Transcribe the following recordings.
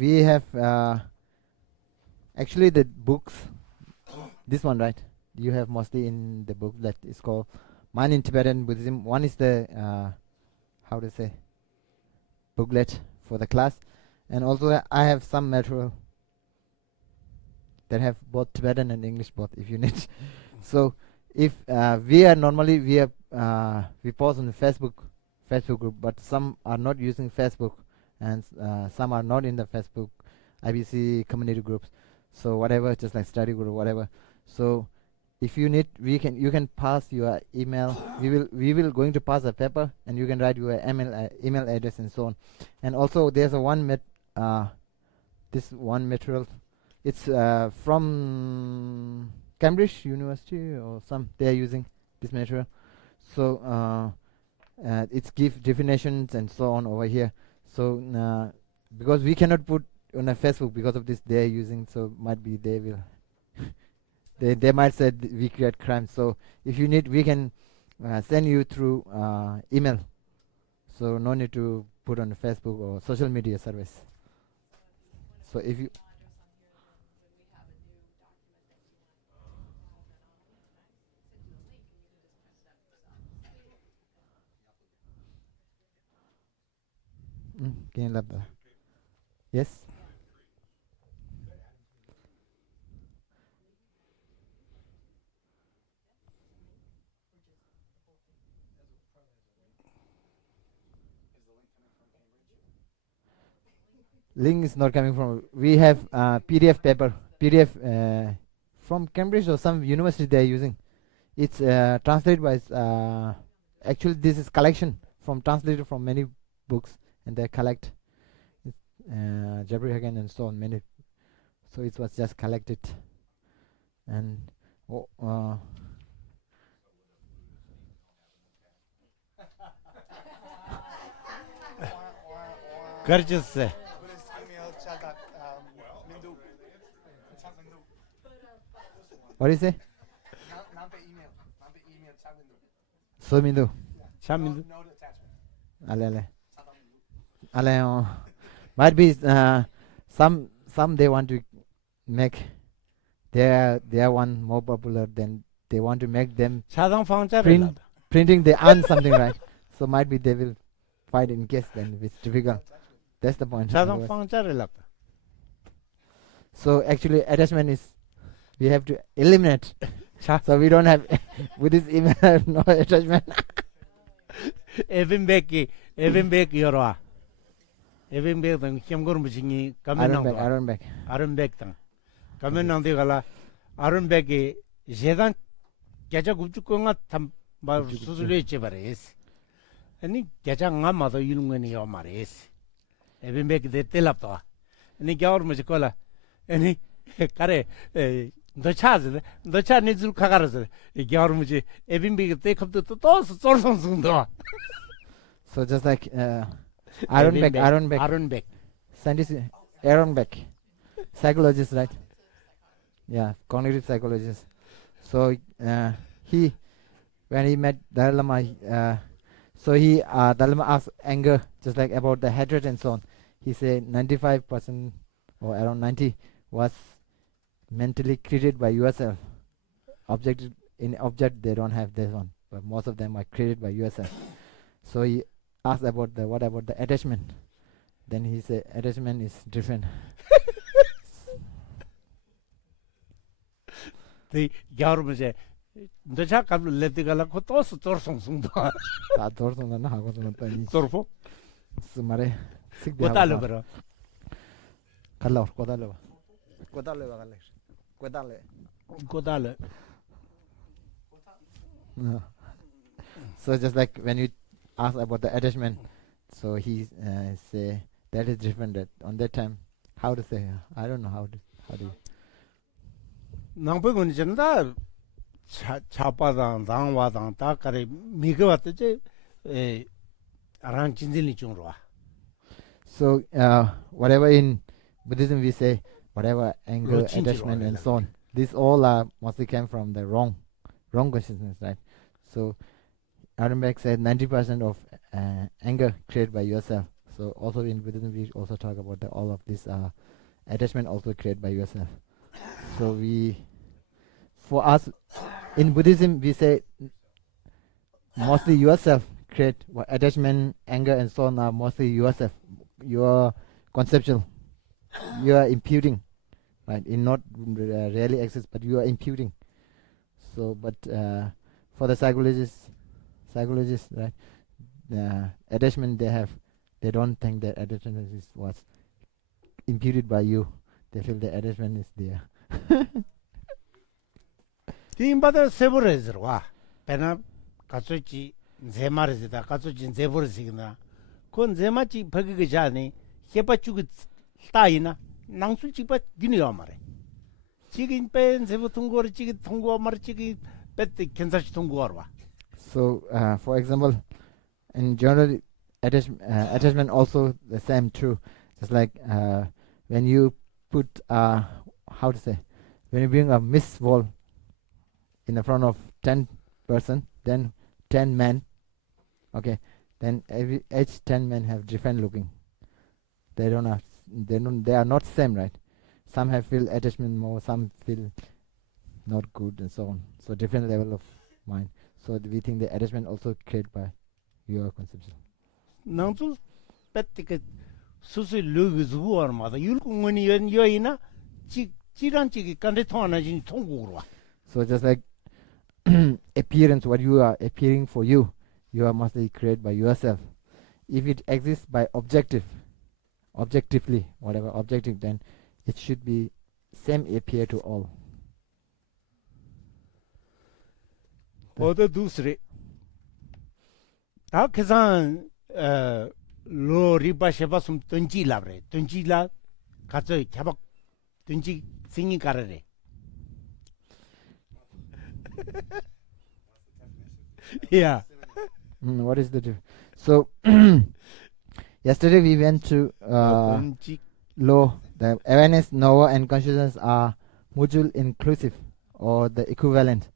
we have actually the books. This one, right? You have mostly in the book that is called Mine in Tibetan Buddhism. One is the how to say booklet for the class, and also I have some material that have both Tibetan and English both if you need. So if we post on the Facebook group, but some are not using Facebook, and some are not in the Facebook IBC community groups. So whatever, just like study group, whatever. So if you need, you can pass your email. We will going to pass a paper, and you can write your email address and so on. And also there's this one material. It's from Cambridge University or some. They are using this material. So it's give definitions and so on over here. So because we cannot put on a Facebook because of this, they are using. So might be they will. They might say we create crime. So if you need, we can send you through email. So no need to put on Facebook or social media service. So if you can you love that? Yes. Link is not coming from. We have PDF paper, PDF from Cambridge or some university they are using. It's translated by. Actually, this is collection from translated from many books, and they collect Jabri Hagen and so on many. So it was just collected, and Gorgeous. what do you say? So Mindu. Shamindu. Ale. Might be some they want to make their one more popular, then they want to make them Chadang Fangcha. printing they earn something, right? So might be they will fight in case, then it's difficult. That's the point. Chadang Fangcha. So actually attachment is we have to eliminate. So we don't have with this email no attachment. Even Becky Yorwa. Even Beck and Kimgur Mujingi, Iron back. Arum Beck. Coming on the Gala, Arum Becky, Zedan Gaja Guchukunga Tam Suzule Chevares. And Gaja mother Yulmani or Mares. Even Beck the Telapa. And he got Musicola. And he Care. The child needs to Kagaras. A Garmuji, even big take up the toss or something. So just like Aaron Beck. Scientist Aaron Beck. Psychologist, right? Yeah, cognitive psychologist. So he when he met Dalai Lama, so he Dalai Lama asked anger, just like about the hatred and so on. He said 95% or around 90 was mentally created by yourself. Object they don't have this one, but most of them are created by yourself. So he asked about what about the attachment. Then he said attachment is different. The Garmuji, the Chakab let the Galacotos or something. Torfo. Sumare. What I love. Color, Kodale. So just like when you ask about the attachment, so he say that is different. That on that time, how to say? I don't know how do you. Nampugun Janda Chapadang, Dangwadang, Takari, Migawataje, around Chinzili Chunrua. So whatever in Buddhism we say, whatever anger, attachment, and so on. These all are mostly came from the wrong consciousness, right? So Aaron Beck said 90% of anger created by yourself. So also in Buddhism we also talk about all of this attachment also created by yourself. So for us in Buddhism we say mostly yourself create attachment, anger, and so on are mostly yourself. Your conceptual, you are imputing, right? In not really exists, but you are imputing. So, but for the psychologists, right? Attachment they don't think that attachment was imputed by you. They feel the attachment is there. 팀바다 세버레즈와 배나 가서지 제마르지다 가서지 제버르지나 kon zema chi phagi ge jani hepa chu ge taina nangsul chi pa gini amare chigin pen zebu tungor chi tungo amar chi pet kensa chi tungo arwa. So for example in general attachment also the same true, just like when you put how to say, when you bring a miss wall in the front of 10 person, then 10 men, okay, then each 10 men have different looking. They are not same, right? Some have feel attachment more, some feel not good, and so on. So different level of mind. So we think the attachment also created by your conception. Nangsul pet ke susu lugu zugu arma da yulku ngoni yoina chi chiran chi kande thona jin thongu urwa. So just like appearance, what you are appearing for you are mostly created by yourself. If it exists by objectively, whatever objective, then it should be same appear to all. Oda dusre ta kesan lo riba sheba sum tunji labre tunji la kazo khabak tunji singi karare. Yeah. What is the difference? So yesterday we went to law. The awareness, knower, and consciousness are mutual inclusive or the equivalent.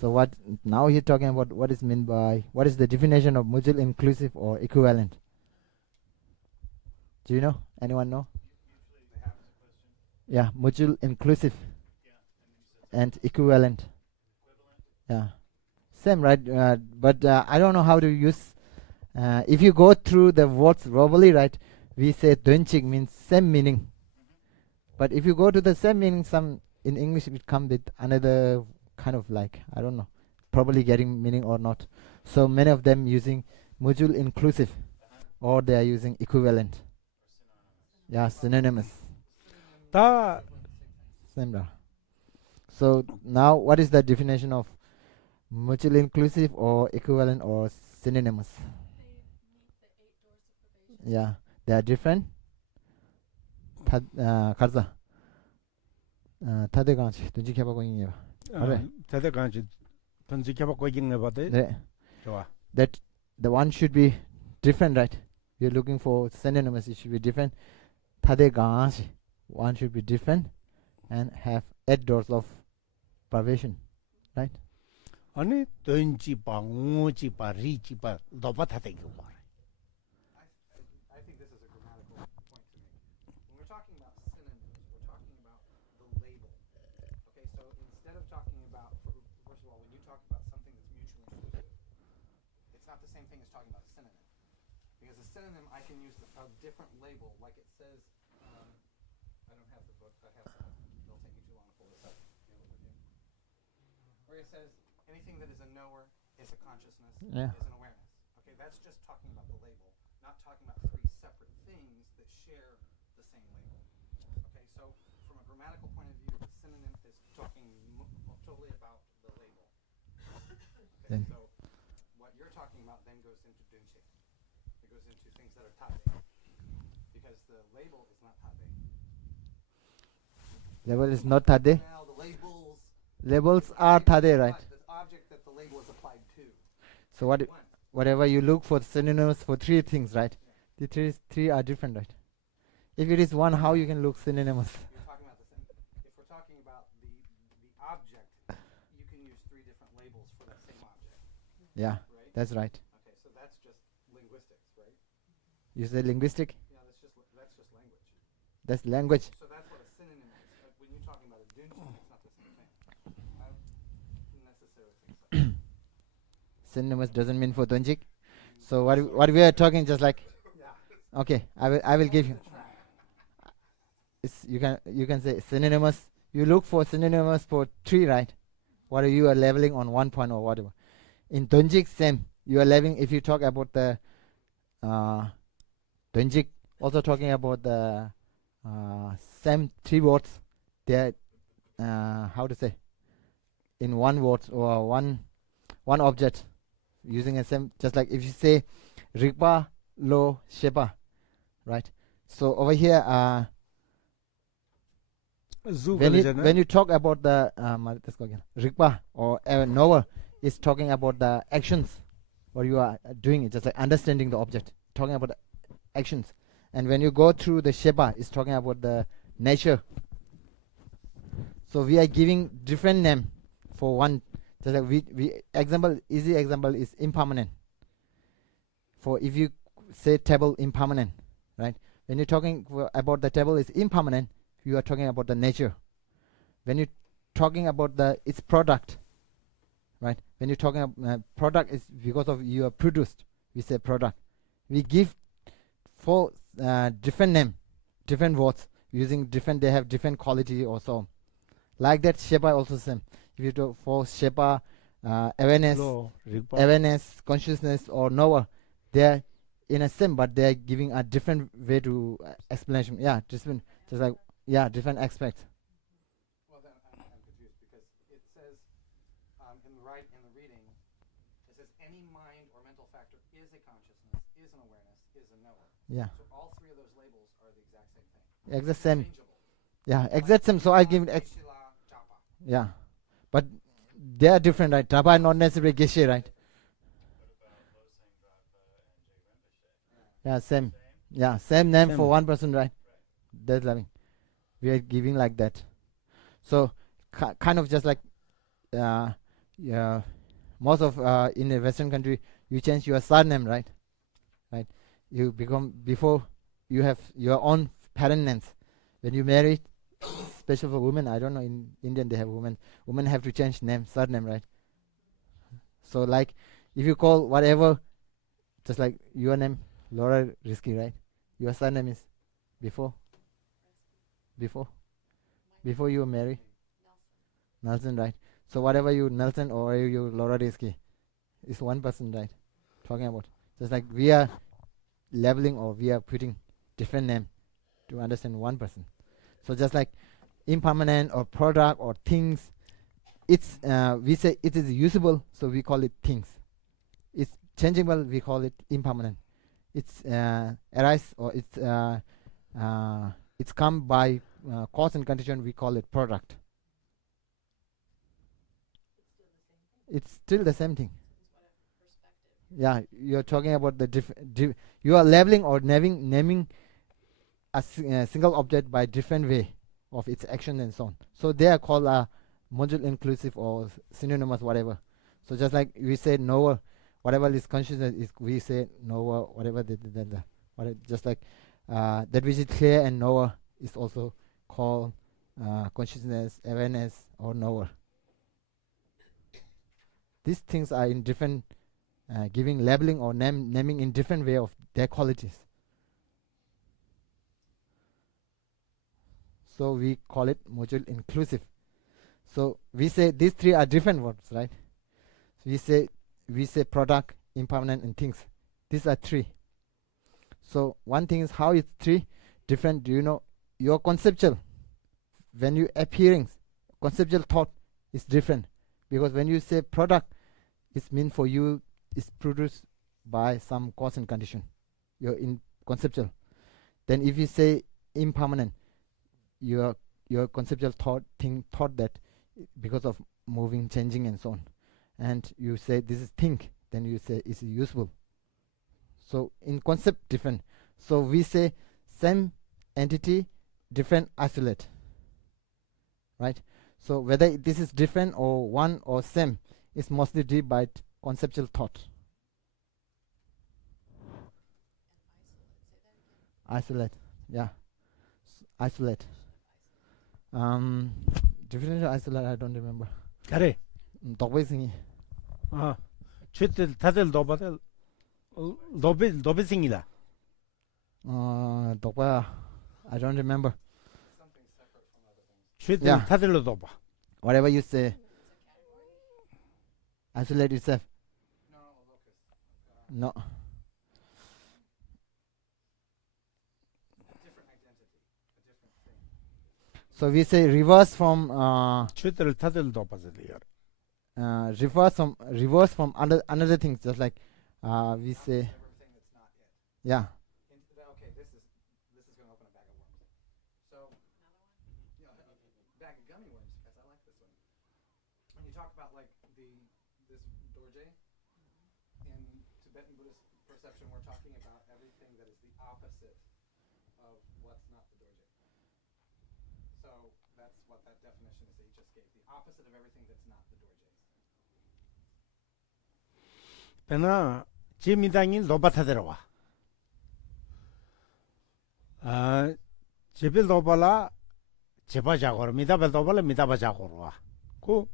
So what now you're talking about? What is meant by, what is the definition of mutual inclusive or equivalent? Do you know? Anyone know? Yeah, mutual inclusive and equivalent. Yeah, same, right? But I don't know how to use. If you go through the words verbally, right, we say "dunchik" means same meaning. But if you go to the same meaning, some in English it come with another kind of like, I don't know, probably getting meaning or not. So many of them using mutual inclusive, or they are using equivalent. Yeah, synonymous. Ta Similar. So now, what is the definition of mutually inclusive or equivalent or synonymous? Yeah, they are different. 가자. 다들 같이 던지 해봐 거기요. 그래. 다들 같이 던지 해봐 거기네 봐대. 네. 좋아. That the one should be different, right? You're looking for synonymous. It should be different. 다들 같이 one should be different and have 8 doors of privation, right? 아니 던지 바 오지 바 리지 바 너바 다 되게 봐. I think this is a grammatical point to make. When we're talking about synonyms, we're talking about the label. Okay, so instead of talking about, first of all, when you talk about something that's mutually inclusive, it's not the same thing as talking about a synonym. Because a synonym, I can use a different label, like it says, I don't have the book, I have some, it'll take me too long to pull this up. Where it says, anything that is a knower is a consciousness, Yeah. is an awareness. Okay, that's just talking about the label, not talking about 3 separate things that share the same label. Okay, so from a grammatical point of view, the synonym is talking totally about the label. Okay, Then. so what you're talking about then goes into dunche. It goes into things that are tabe. Because the label is not tabe. Label is not tade. Now the labels. Labels are tade, right? The object that the label is applied to. So whatever you look for synonyms for 3 things, right? The three are different, right? If it is one, how you can look synonymous? You're talking about the same. If we're talking about the object, you can use 3 different labels for that same object. Yeah, Right? that's right. Okay, so that's just linguistics, right? You say linguistic? Yeah, that's just language. That's language. So that's what a synonym is. But when you're talking about a dunjin, it's not the same thing. I don't necessarily think so. Synonymous doesn't mean for Donjik. So what we are talking just like, Yeah. okay, I will give you. You can say synonymous. You look for synonymous for tree, right? What you are leveling on 1 point or whatever. In Donjik, same. You are leveling. If you talk about the Donjik, also talking about the same 3 words. They're how to say in 1 word or one object using a same. Just like if you say Rigpa Lo Shepa, right? So over here, when you talk about the let's go again. Rigpa or knower is talking about the actions, what you are doing. It's just like understanding the object, talking about the actions. And when you go through the Shepa, it's talking about the nature. So we are giving different name for one. Just like easy example is impermanent. For if you say table impermanent, right? When you're talking about the table is impermanent, you are talking about the nature. When you're talking about its product, right? When you're talking about product is because of you are produced. We say product. We give 4 different name, different words using different. They have different quality also. Like that, Shepa also same. If you do for Shepa, awareness, consciousness, or knower, they are in a same, but they are giving a different way to explanation. Yeah, different, just like different aspects. Well, then I'm confused because it says in the reading, it says any mind or mental factor is a consciousness, is an awareness, is a knower. Yeah. So all 3 of those labels are the exact same thing. Exact same. Changeable. Yeah, exact same. So I give it yeah, but they are different, right? Japa not necessarily Geshe, right? Yeah, same. Yeah, same name for one person, right? That's loving. We are giving like that. So kind of just like most of in a Western country, you change your surname, right? Right. You become before you have your own parent names. When you marry, special for women, I don't know, in Indian they have women have to change name, surname, right? So like if you call whatever, just like your name Laura Risky, right? Your surname is before you were married, Nelson, right? So whatever you Nelson or you Laura Risky is one person, right? Talking about just like we are labeling or we are putting different name to understand one person. So just like impermanent or product or things, it's we say it is usable, so we call it things. It's changeable, we call it impermanent. It's arise or it's come by cause and condition, we call it product. It's still the same thing. Yeah, you're talking about the you are labeling or naming a single object by different way of its action and so on. So they are called module inclusive or synonymous, whatever. So just like we say knower, whatever is consciousness is, we say knower, whatever just like that which is clear and knower is also called consciousness, awareness, or knower. These things are in different giving labeling or naming in different way of their qualities. So we call it module inclusive. So we say these 3 are different words, right? So we say product, impermanent, and things. These are 3. So one thing is how it's 3 different. Do you know your conceptual? When you appearing, conceptual thought is different, because when you say product, it's mean for you is produced by some cause and condition. You're in conceptual. Then if you say impermanent, your conceptual thought that because of moving, changing, and so on, and you say this is think, then you say it's useful. So in concept different. So we say same entity, different isolate, right? So whether this is different or one or same is mostly driven by conceptual thought. Isolate. Yeah. Isolate. Definition of isolate I don't remember. 그래. 독배생이. 아. 최들 다들 너바들 너베싱이다. 독배. I don't remember. Something separate from other things. 최들 Yeah. 다들로 너바. Whatever you say. Isolate yourself. No, locus. No. A different identity, a different thing. So we say reverse from 최들 다들 너바들이야. reverse from another thing, just like we say Everything that's not it. yeah. Okay, this is going to open a bag of worms. So, you know, a bag of gummy worms, because I like this one. When you talk about like this dorje, in Tibetan Buddhist perception, we're talking about everything that is the opposite of what's not the dorje. So that's what that definition is that you just gave. The opposite of everything that's not the dorje. 배나 제미당이 너바타들어와. 아, 제벨 너발라 제바자고로 미다벨 너발라 미다바자고로와. 고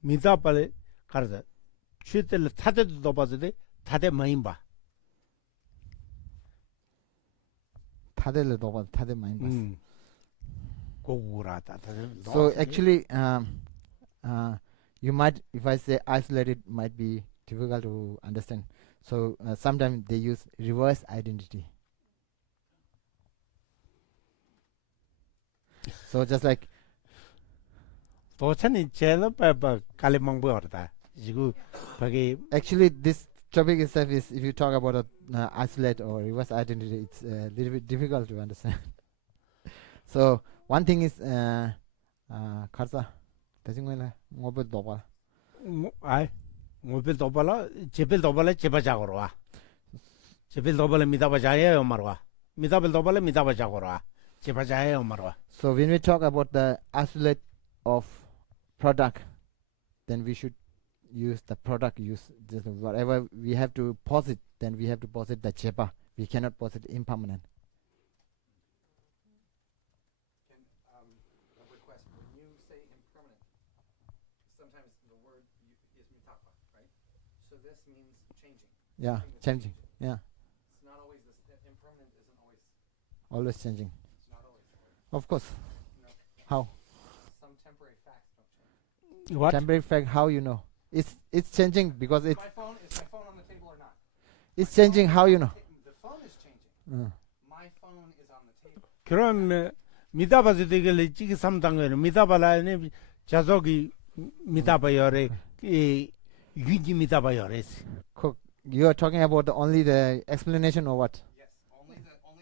미다발에 가르다. 최들 타데도 너바즈데 타데 마임바. 타델레 도바 타데 많이 봤어. 고구라다. So actually you might, if I say isolated, might be difficult to understand. So sometimes they use reverse identity. So just like 도천이 제일 빠빠 갈리망부어다. 지구 거기 actually this topic itself is, if you talk about a isolate or reverse identity, it's a little bit difficult to understand. So one thing is karsa 대중문에 뭐별 도바. 아이 모빌 도발라 제벨 도발라 제바자고로와. 제벨 도발라 미다바자예요 말와. 미다벨 도발라 미다바자고로와. 제바자예요 말와. So when we talk about the isolate of product, then we should use the product use. Just whatever we have to posit, then we have to posit the jeba. We cannot posit impermanent. Can a request when you say impermanent? Sometimes the word is mitapa, right? So this means changing. Yeah, Something that's changing. Yeah, It's not always this. Impermanent isn't always. always changing. It's not always. Of course. No. How? Some temporary facts don't change. What? Temporary fact. How you know? It's changing because Is it's my phone on the table or not? it's changing. How you know? The phone is changing. Uh, My phone is on the table. 그럼 미다바즈되게 찌기 삼당을 미다발라네 자석이 미다바열에 이 유지 미다바열에 you are talking about only the explanation or what? Yes. Only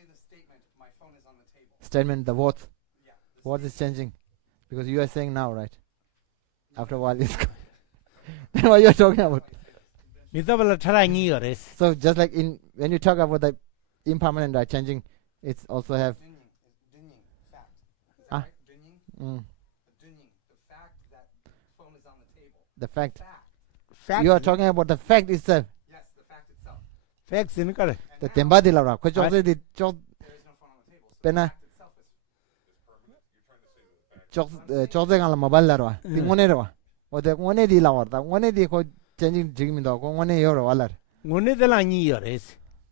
the statement. My phone is on the table. Statement. The what? Yeah. What is changing? Because you are saying now, right? After a while, it's then what you are talking about? 미다발라 차라니열에 So just like when you talk about the impermanent right, changing, it's also have Dunying fact. Is that Ah. right? Dunying. mm, Dunying. The fact that phone is on the table. the fact. Fact. You are talking about the fact itself. Yes, the fact itself. 팩스는 그래. And The now 템바딜라라. 그 쪽에 쪽 there is no phone on the table. So Pena. the fact itself is 쪽에 가라 모바일라라. 응. 띵원에라. 어디 원에디 라와다. 원에디 그 changing 지금도 그 원에 열어 와라. 오늘들 아니열에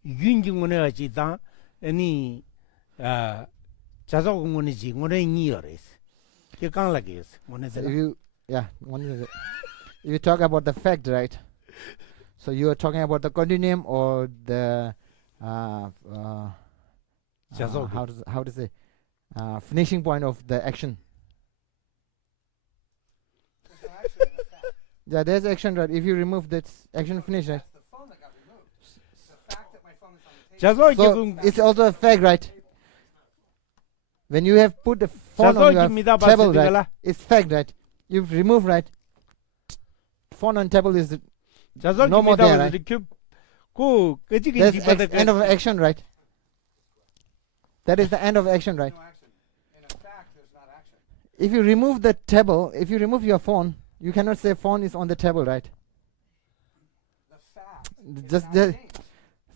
윤중문에 어찌다 아니 아 자석문이지 오늘 니열에 그 강락이었어 If 오늘들 you if you talk about the fact, right? So you are talking about the continuum or the 자석 how to say finishing point of the action. there's no action in the fact. Yeah, there's action, right? If you remove that action, finish, right? That's the phone that got removed. The fact that my phone is on the table. 자석 So 지금 it's also a fact, right? When you have put the phone on your 자석입니다 table, 봤을 right? It's fact, right? You remove, right? Phone on table is no more there, 자석입니다 right? 이렇게 그 그지기 That's 집어다 end of action, right? That is the end of action, right? No action. In a fact, there's not action. If you remove the table, if you remove your phone, you cannot say phone is on the table, right? The fact is Just now the changed.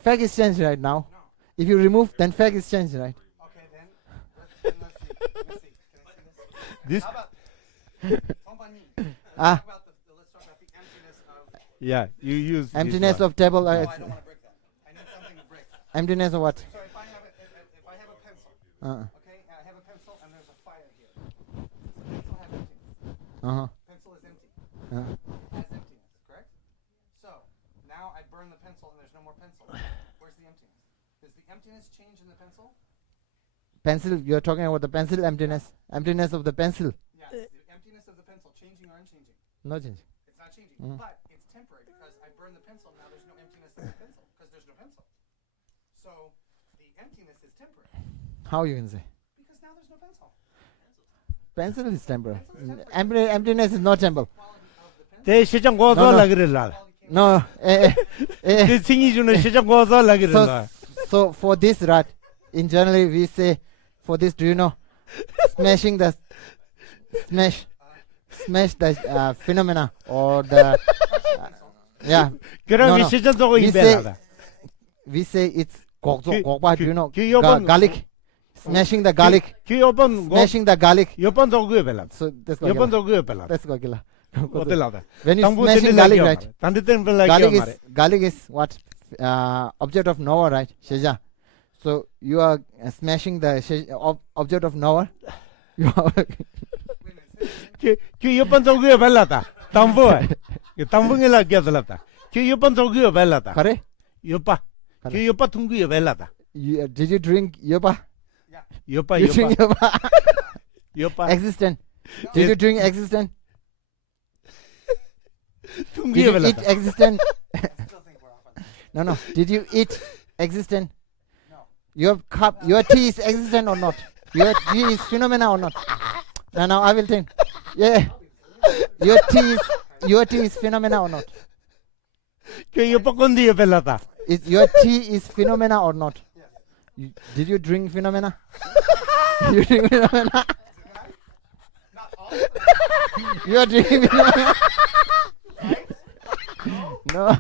fact is changed right now. No. If you remove, then fact is changed, right? Okay, then let's see. Let me see. Can I see This, this? How about Ah, let's talk about the emptiness of. yeah, you use emptiness this one. of table. No, I don't want to break that. I need something to break. Emptiness of what? So if I have a pencil, Uh okay, I have a pencil and there's a fire here. Does the pencil have emptiness? huh. Pencil is empty. Uh, It has emptiness, correct? So now I burn the pencil and there's no more pencil. Where's the emptiness? Does the emptiness change in the pencil? pencil. You're talking about the pencil emptiness. Emptiness of the pencil. Yeah. Is the emptiness of the pencil changing or unchanging? No change. It's not changing, Mm. but it's temporary because I burn the pencil. Now there's no emptiness of the pencil because there's no pencil. So the emptiness is temporary How you can say? because now there's no pencil. Pencil is temporal. Pencil is temporary. Emptiness is not temporal. Quality of the pencil. 대 시장 고소하려 그러라. Quality No. 내 생이 주는 시장 고소하려 그러라. So for this, right? In generally we say, for this, do you know, smashing the smash the phenomena or the yeah. 그럼 이 no. 시장 저거 We say 임배라다. we say it's 그- gokba. Do you know 그 요번- garlic? Smashing the garlic. 그 요번 Smashing the garlic. 요번 저거 배라. So that's 요번 what. 저거 배라. That's what. 어떨라다. When you 당부 smashing 되는 garlic, 얘기야 right? 말이야. 단대 때는 말이야. Garlic is what object of knower, right? Sheja. So you are smashing the object of knower. You are 그 요번 저거 배라다. 당부. 그 당부를 깨달았다. 그 요번 저거 배라다. correct? 요빠. 그 요빠 통구에 배라다. Did you drink yoba? 요빠 You drink 요빠. yoba? 요빠. Existent. Did you drink existent? Did 통구에 you eat 배라다. existent? still think we're off on that. No. Did you eat existent? No. Your tea is existent or not? Your tea is phenomena or not? Now I will think. Yeah. Your tea is phenomena or not? 그 요빠 건디에 배라다. Your tea is phenomena or not? Did you drink phenomena? You drink phenomena? Not all of them. You are drinking phenomena? No.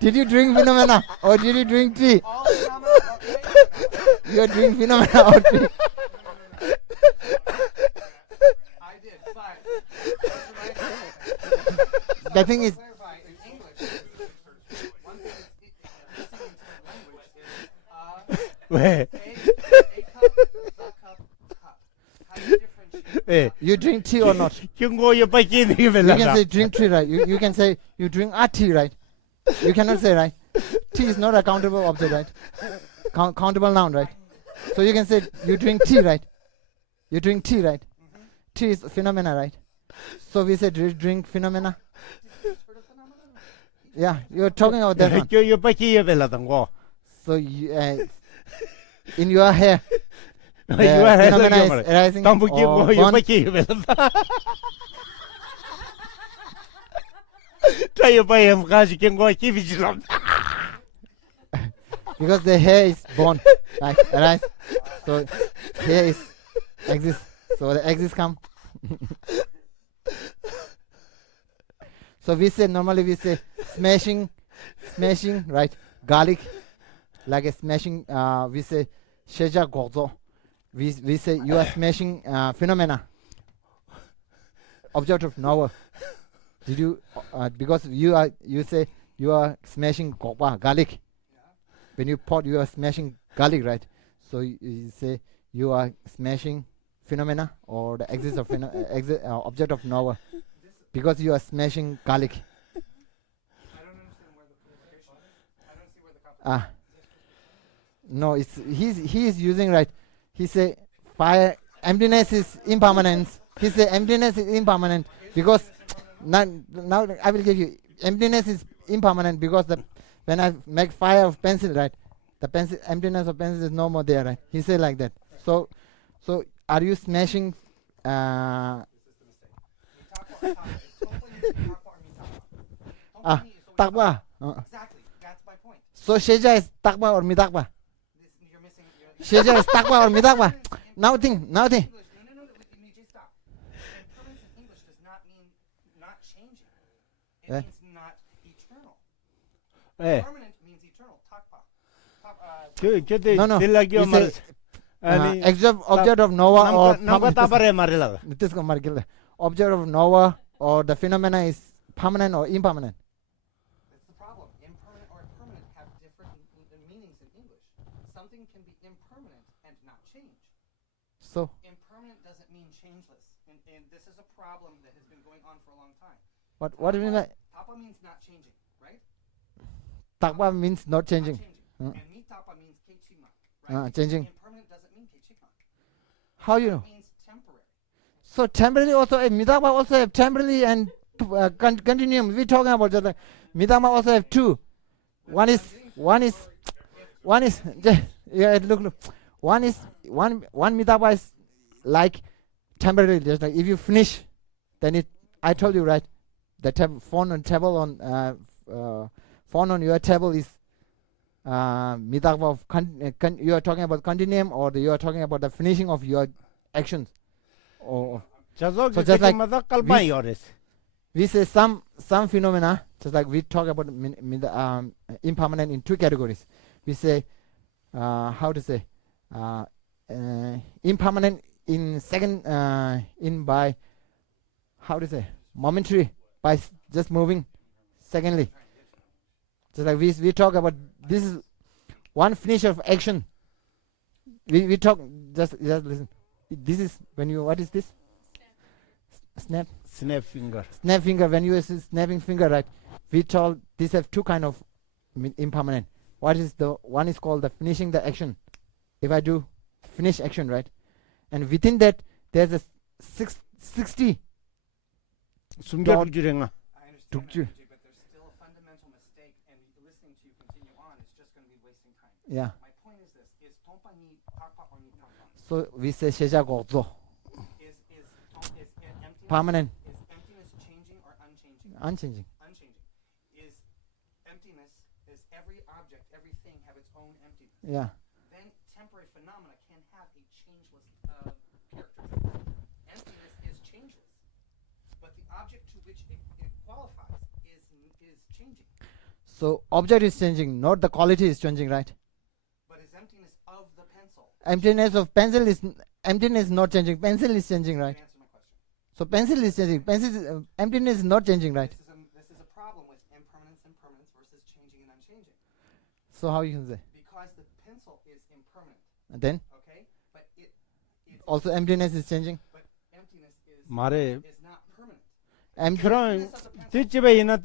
Did you drink phenomena or did you drink tea? All phenomena. Okay. You are drinking phenomena or tea? I did, but The thing is, clarify in English. One thing is listening to language is 왜? a cup, the cup. How do you differentiate? 왜? you drink tea or not? 경고 요빠 끼는 게 You can 배라다. say drink tea, right? You can say you drink a tea, right? You cannot say, right? Tea is not a countable object, right? Countable noun, right? So you can say you drink tea, right? You drink tea, right? Tea is phenomena, right? So we say drink phenomena. Yeah, you're talking about that one. 그 요빠 끼에 배라다 거. So you, in your hair, the 이거 해서 phenomena is 말이야. arising 당부 or 끼고 요빠 born. 끼에 배라다. 자 요빠 엠까지 경고 끼비지람. Because the hair is born, right? Arise. So hair is exists. So the exists come. So we say normally we say smashing, right? Garlic, like a smashing. We say sheja gozo. We say you are smashing phenomena. Object of knower. Did you because you say you are smashing garlic. When you pot, you are smashing garlic, right? So you say you are smashing phenomena or the exist of object of knower because you are smashing garlic. I don't understand where the clarification is. I don't see where the cup. No, he is using, right? He say fire emptiness is impermanence. He say emptiness is impermanent because now I will give you emptiness is impermanent because when I make fire of pencil, right? The pencil emptiness of pencil is no more there, right? He say like that. So are you smashing? Takba. Exactly. That's my point. So sheja is takba or midakba? You're missing. Sheja is takba or midakba? Now think. English. No. You just stop. Impermanence in English does not mean not changing. It Eh? means not eternal. 예. Permanent means eternal. Takpa. No, no. 딜라기오 We 말 say, 아니 object of Noah or 남가 따바래 말이라. this is object of Noah or the phenomena is permanent or impermanent. That's the problem. Impermanent or permanent have different meanings in English. Something can be impermanent and not change. So Impermanent doesn't mean changeless. And this is a problem that has been going on for a long time. what do you mean by Tapa means not changing, right? takpa means not changing? And mitapa means kechima, right? Changing. Impermanent doesn't mean kechima. How you know? It means temporary. So temporary also midama also have temporary and continuum. We talking about just midama also have two. One is yeah, look. One midama is like temporary, just like if you finish, then it. I told you right. The phone on your table is midama of you are talking about continuum or you are talking about the finishing of your actions. Or 저도 So just like 그때마다 깔바이 어레스. we say some phenomena, just like we talk about impermanent in two categories. We say how to say impermanent in second in by how to say momentary by just moving. Secondly, just like we talk about this is one finish of action. We talk just listen. This is when you what is this? Snap 스냅 핑거. finger. When you say snapping finger, right? We told these have two kind of impermanent. What is the one is called the finishing the action. If I do finish action, right? And within that there's a 60 숨겨두지랭아. I understand Took that, you. Angie, but there's still a fundamental mistake, and listening to you continue on is just going to be wasting time. yeah. My point is this: is tompa ni tapa or ni tapa? So we say 시작 없어. Is emptiness Permanent, is emptiness changing or unchanging? unchanging. Unchanging. Is emptiness is every object, everything have its own emptiness? Yeah. Then temporary phenomena can have a changeless character. Emptiness is changeless, but the object to which it qualifies is changing. So object is changing, not the quality is changing, right? But is emptiness of the pencil? Emptiness of pencil is emptiness not changing. Pencil is changing, right? Answer my question. So pencil is changing. Emptiness is not changing, right? This is a problem with impermanence and permanence versus changing and unchanging. So how you can say? Because the pencil is impermanent, And then okay? But it also emptiness is changing. but emptiness 말해. is not permanent. 결혼 뒷집에 있나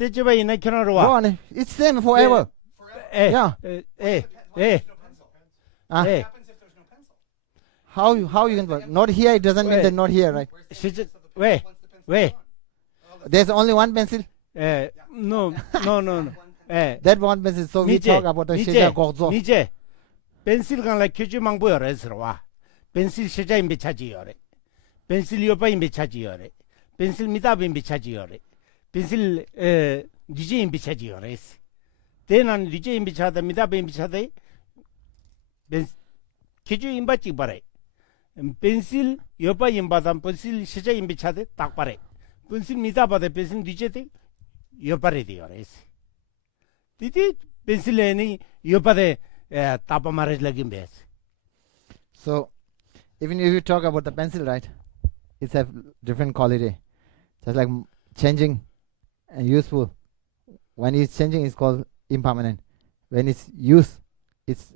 결혼으로 Go 와. on. It's same forever. Forever. 에. Yeah. 에. What 에. Ah. happens 에. if there's no pencil? How you can not here? It doesn't mean Wait. that not here, right? Where's the 시즌 emptiness of the 왜? pencil once the pencil 왜? is gone? There's only one pencil. 에. No. 에. That one pencil. So we talk about the 시작 없어. 니제 펜실 간라 규주망 보여래서 와. 펜실 시자인 비차지요래. 펜실 요바인 비차지요래. 펜실 미다빈 비차지요래. 펜실 니제인 비차지요래. 대난 니제인 비차다 미다빈 비차다. 펜 규주인 바지 바래. 펜실 요바인 바담 펜실 시자인 비차다 딱 바래. 펜실 미다바데 펜실 니제데 요바래 되요래. 디디 펜실에니 요바데 tapa marriage lagin bes. So even if you talk about the pencil, right? It's have different quality. Just like changing and useful. When it's changing, it's called impermanent. When it's used, it's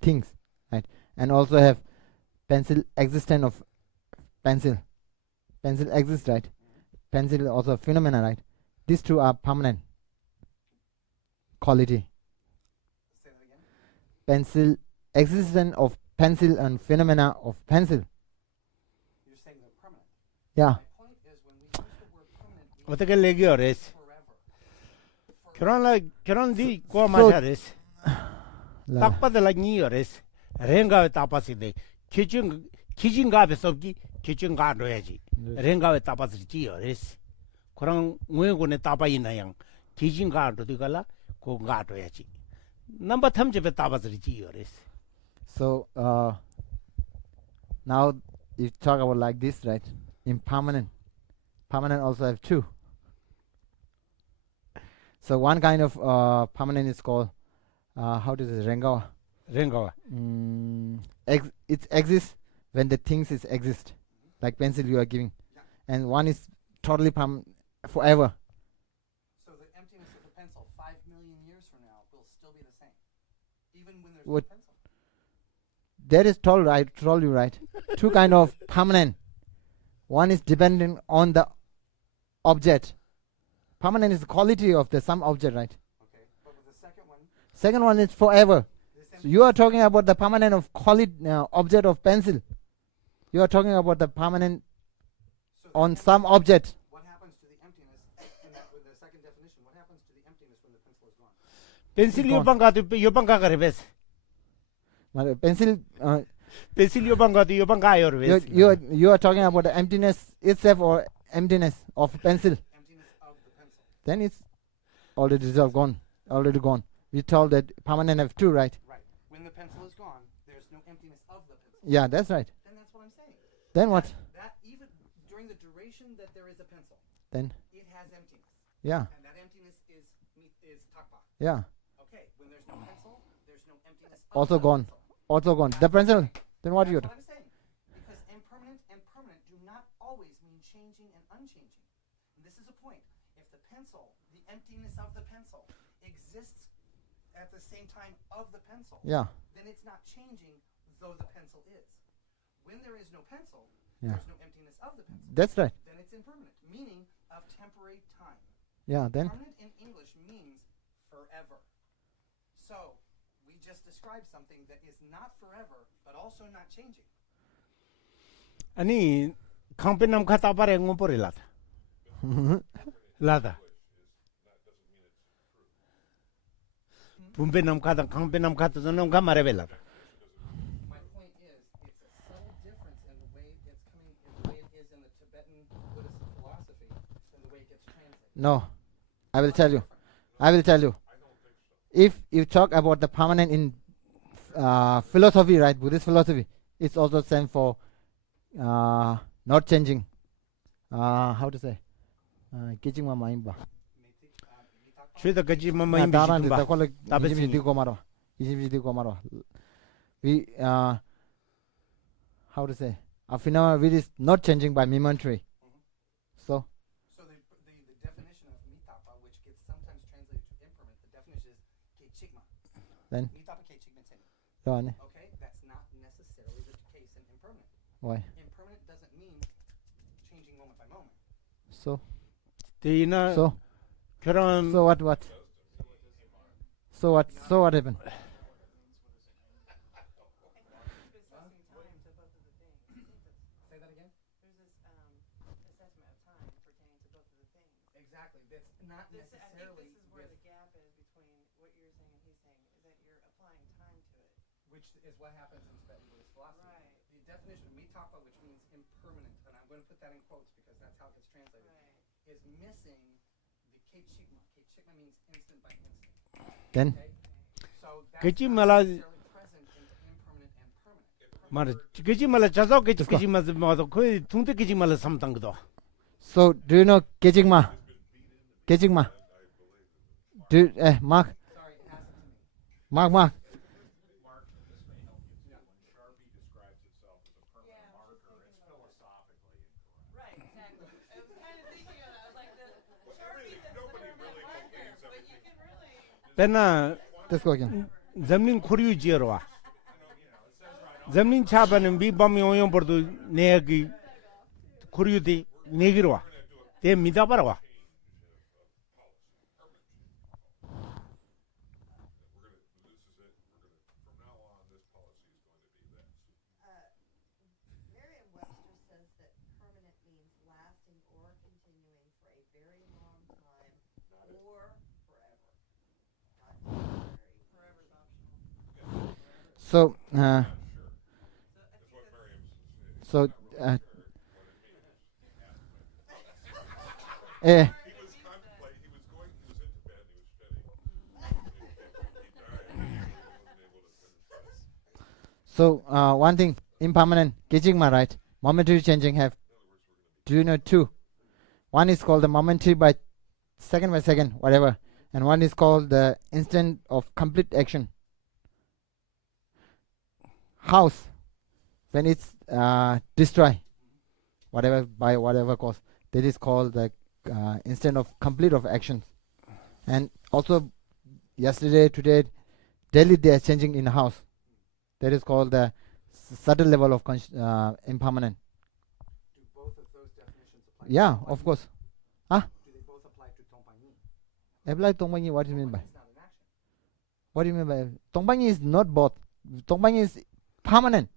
things, right? And also have pencil existence of pencil. Pencil exists, right? Pencil is also a phenomena, right? These two are permanent quality. Say that again. Pencil existence of pencil and phenomena of pencil. You're saying they're permanent. Yeah. My point is when we use the word permanent, we 어떻게 얘기하래스? forever. 결혼 뒤 고아 마샤래스. La- 딱 받을라 니어래스. 랭가에 따빠시데 기준 가베 섭기 기준 가로야지. 랭가에 따빠시 지어래스. 그랑 외고네 따빠이나양 기준 가로 되갈라 고 가로야지. 넘버 3집에 따빠시 지어래스. So now you talk about like this, right? Impermanent. Permanent also have two. So one kind of permanent is called how does it Rengawa? 랭가와. It exists when the things is exist, like pencil you are giving, and one is totally forever. So the emptiness of the pencil 5 million years from now will still be the same, even when there's What- no pencil. That is told you right. Two kind of permanent. One is dependent on the object. Permanent is the quality of the some object, right? Okay, but with the second one, Second one is forever. this So you are talking about the permanent of quality object of pencil. You are talking about the permanent so the on some object. what happens to the emptiness in that with the second definition? What happens to the emptiness when the pencil is gone? 펜실 이건- 요방가가 레베스. Pencil. 펜실 요방가도 요방가요 레베스. You are talking about the emptiness itself or emptiness of pencil. Emptiness of the pencil. Then it's already dissolved, already gone. We told that permanent have two, right? Right. When the pencil is gone, there's no emptiness of the pencil. Yeah, that's right. Then that's what I'm saying. Then what? That even during the duration that there is a pencil, Then it has emptiness, yeah, and that emptiness is takpa. yeah, Okay. When there's no pencil, there's no emptiness. Of also the gone, pencil. also gone. The pencil. Then what That's you? what I'm saying. Because impermanent and permanent do not always mean changing and unchanging. And this is a point. If the pencil, the emptiness of the pencil, exists at the same time of the pencil, Yeah, then it's not changing though the pencil is. When there is no pencil, Yeah. there's no emptiness of the pencil. that's right. Then it's impermanent, meaning of temporary time. Yeah, then Permanent in English means forever. So we just described something that is not forever, but also not changing. 아니 강변남 갔다 바래 응원벌이 라다. 라다. 분배남 가다 강변남 갔다 저놈 가 말해벨라다. My point is, it's a subtle difference in the way it's coming, in the way it is in the Tibetan Buddhist philosophy, than the way it gets translated. no. I will tell you. I will tell you. If you talk about the permanent in philosophy, right? Buddhist philosophy, it's also same for not changing. How to say? Kitching my mind. 죄다 그지 뭐 Yeah, 임비지 봐. Egypt go maro. Egypt go maro. We how to say? A phenomenon which is not changing by momentary. So So the definition of mitapa, which gets sometimes translated to impermanent, the definition is keichigma. Then? Mitapa keichigma teni. go on. Okay, that's not necessarily the case in impermanent. Why? Impermanent doesn't mean changing moment by moment. So 대이나 so 결혼 so what? So what happened? Say that again. There's this assessment of time pertaining to both of the things. Exactly. That's not I think necessarily this is where with, the gap is between what you're saying and he's saying, is that you're applying time to it. which is what happens in Tibetan Buddhist philosophy. Right. The definition of mitapa, which means impermanent, and I'm going to put that in quotes because that's how it gets translated, Right. is missing the keichigma. Keichigma means instant by instant. Then Okay? So that's 그지 not 말아 necessarily present in impermanent and permanent. 말 그지 말라 자서 그지 말서 뭐도 거의 둥대 그지 말라 삼당 거도. so do you know Kejigma? Kejigma. Do Mark Sorry, ask it to me. Mark Mark, this may help you too. When Sharpie describes itself as a permanent Yeah, I was just marker, it's thinking about philosophically incorrect. Right, exactly. I was kind of thinking of that. I was like, the Sharpie says the Nobody permanent really marker, believes but you everything. can really... 배나 let's go again. 점린 코리우 지어로 와. 점린 차바는 미밤이 오용 버도 내기 코리우디 내기로 와. 대 미다바라 와. Merriam-Webster says that permanent means lasting or continuing for a very long time or forever. Not temporary. Forever's optional. So so eh He was contemplating, he was into bed, he was studying. He died, he wasn't able to finish that. so one thing impermanent Kejigma, right? Momentary changing have. Do you know two? One is called the momentary by second, whatever, and one is called the instant of complete action. house, when it's destroy, whatever by whatever cause, that is called the instant of complete of actions. And also yesterday, today, daily they are changing in the house. That is called the subtle level of impermanent. Do both of those definitions apply? Yeah, to of Tongpanyi? course. Do they both apply to Tongpanyi? Apply Tongpanyi, what do you mean by? Tongpanyi is not an action. What do you mean by Tongpanyi is not both. Tongpanyi is permanent.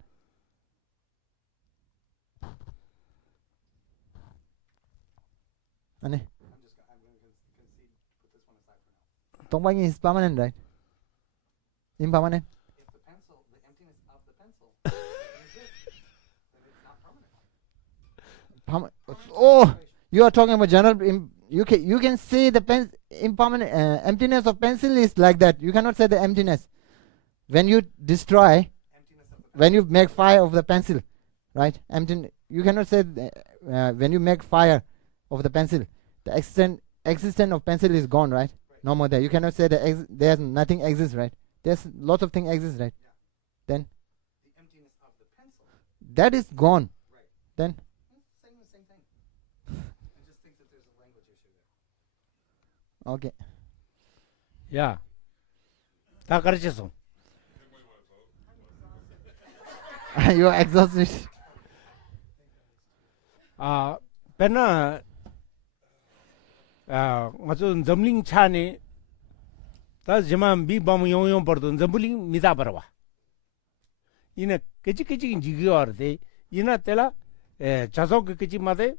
Ane? I'm going to concede to put this one aside for now. Tongpanyi is permanent, right? Impermanent. If the pencil, the emptiness of the pencil exists, then it's not permanent. Oh, you are talking about general. You can say the impermanent emptiness of pencil is like that. You cannot say the emptiness. When you destroy, Emptiness of the pencil. when you make fire of the pencil, right? You cannot say when you make fire of the pencil, the existence of pencil is gone, right? No more there. You cannot say that there's nothing exists, right? There's lots of things exist, right? Then The emptiness of the pencil. that is gone. Right. Then Saying the same thing. I just think that there's a language issue there. okay. 야, 다 가르쳤어. You are exhausted. 아, 배나 아주 점링 차네. 다 지만 비밤 용용 버도 점링 미다 버와. 이네 깨지깨지 지기어데. 이나 때라 자석 깨지 마데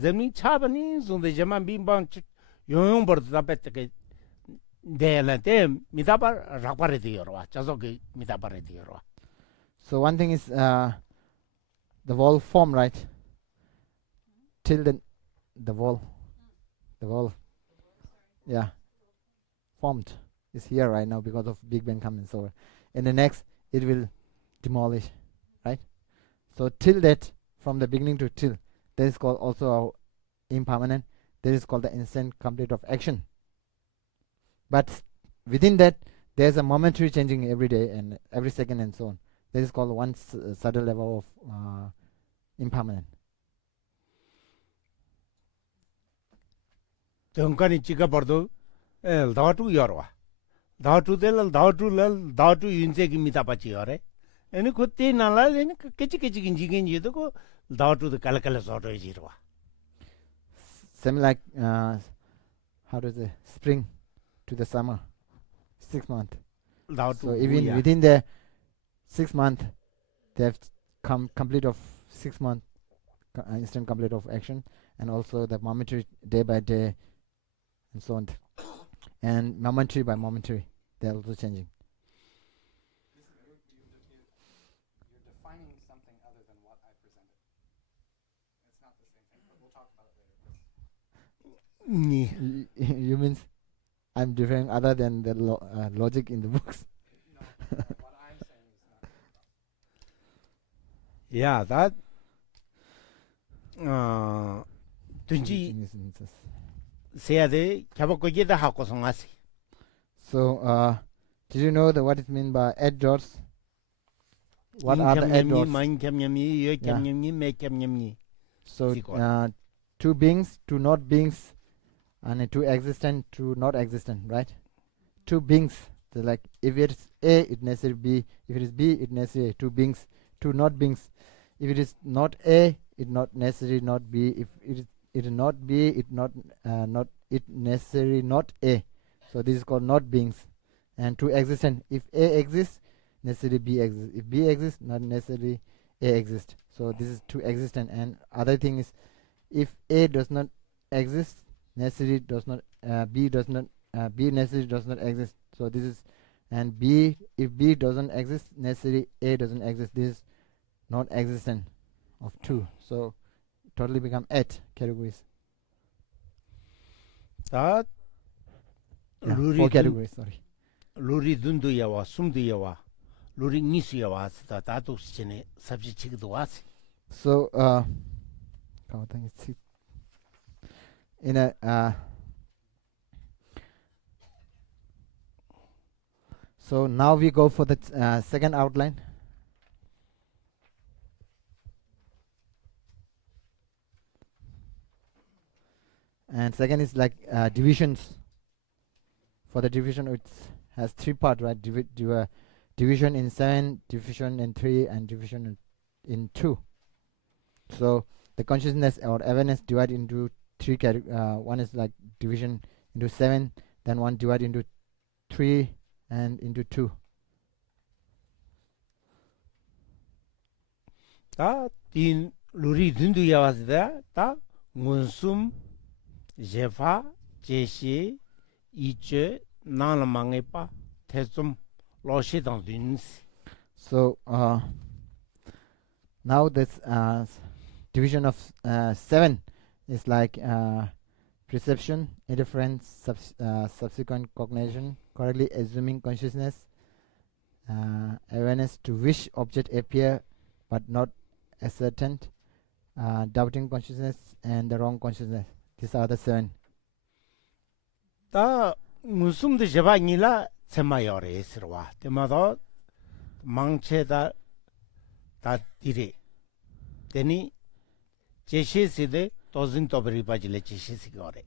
점링 차바니 존데 지만 비밤 용용 버도 다 뺐게 데라데 미다 버 락바레 되어와. 자석 미다 버레 되어와. So one thing is the wall form, right? Till the wall, yeah, formed is here right now because of Big Bang coming. So in the next it will demolish, right? So till that, from the beginning to till, that is called also impermanent. That is called the instant complete of action. But within that, there's a momentary changing every day and every second and so on. That is called one subtle level of impermanent. 정간이 찍어 버도 다투 여러와. 다투들 다투 윤색입니다 받지 여래. 에네 그때 날라는 깨지깨지긴 지긴지도 그 다투도 깔깔 소리지로와. Same like how does it spring to the summer, 6 months. 다투 So even within the 6 months, they have come complete of 6 months instant complete of action, and also the momentary day by day, and so on, and momentary by momentary, they are also changing. You're defining something other than what I presented. It's not the same thing, but we'll talk about it later. 니 You means I'm different other than the logic in the books. No, what I'm saying is not. 야, 다 든지 세야데 캬바고게다 하고 송아시. So did you know what it mean by eight doors? What are the eight doors? 마인캠냠니 여캠냠니 메캠냠니. So two beings, two not beings, and two existent, two not existent, right? Two beings. So like if it's A, it necessarily B. If it is B, it necessarily two beings, two not beings. If it is not A, it not necessarily not B. If it is not B, it not necessarily not A. So this is called not beings. And two existent. If A exists, necessarily B exists. If B exists, not necessarily A exists. So this is two existent. And other thing is, if A does not exist, necessarily does not B does not B necessarily does not exist. So this is, and B, if B doesn't exist, necessarily A doesn't exist. This is not existent of two. So totally become 8 categories. 다 Yeah, 루리 4 categories. Sorry. 루리 dundu야와 숨두야와 루리 니수야와 다도 시전에 삽지치기도 와시. So in a so now we go for the second outline. And second is like divisions. For the division, it has 3 parts, right? Division in 7, division in 3, and division in 2. So the consciousness or awareness divide into 3 one is like division into 7, then one divide into 3 and into 2. 다 딘 루리 딘도 야와스다 다 문숨 제파 제시 이제 나라망에파 대좀 로시당 딘스. So now this division of 7 is like perception, inference, subsequent cognition, correctly assuming consciousness, awareness to which object appear but not ascertained, doubting consciousness, and the wrong consciousness. These are the 7. 다 문숨도 제바니라 세마요레스와 때마다 망체다 다 디레 되니 제시시데 도진 도브리바질레 제시시거래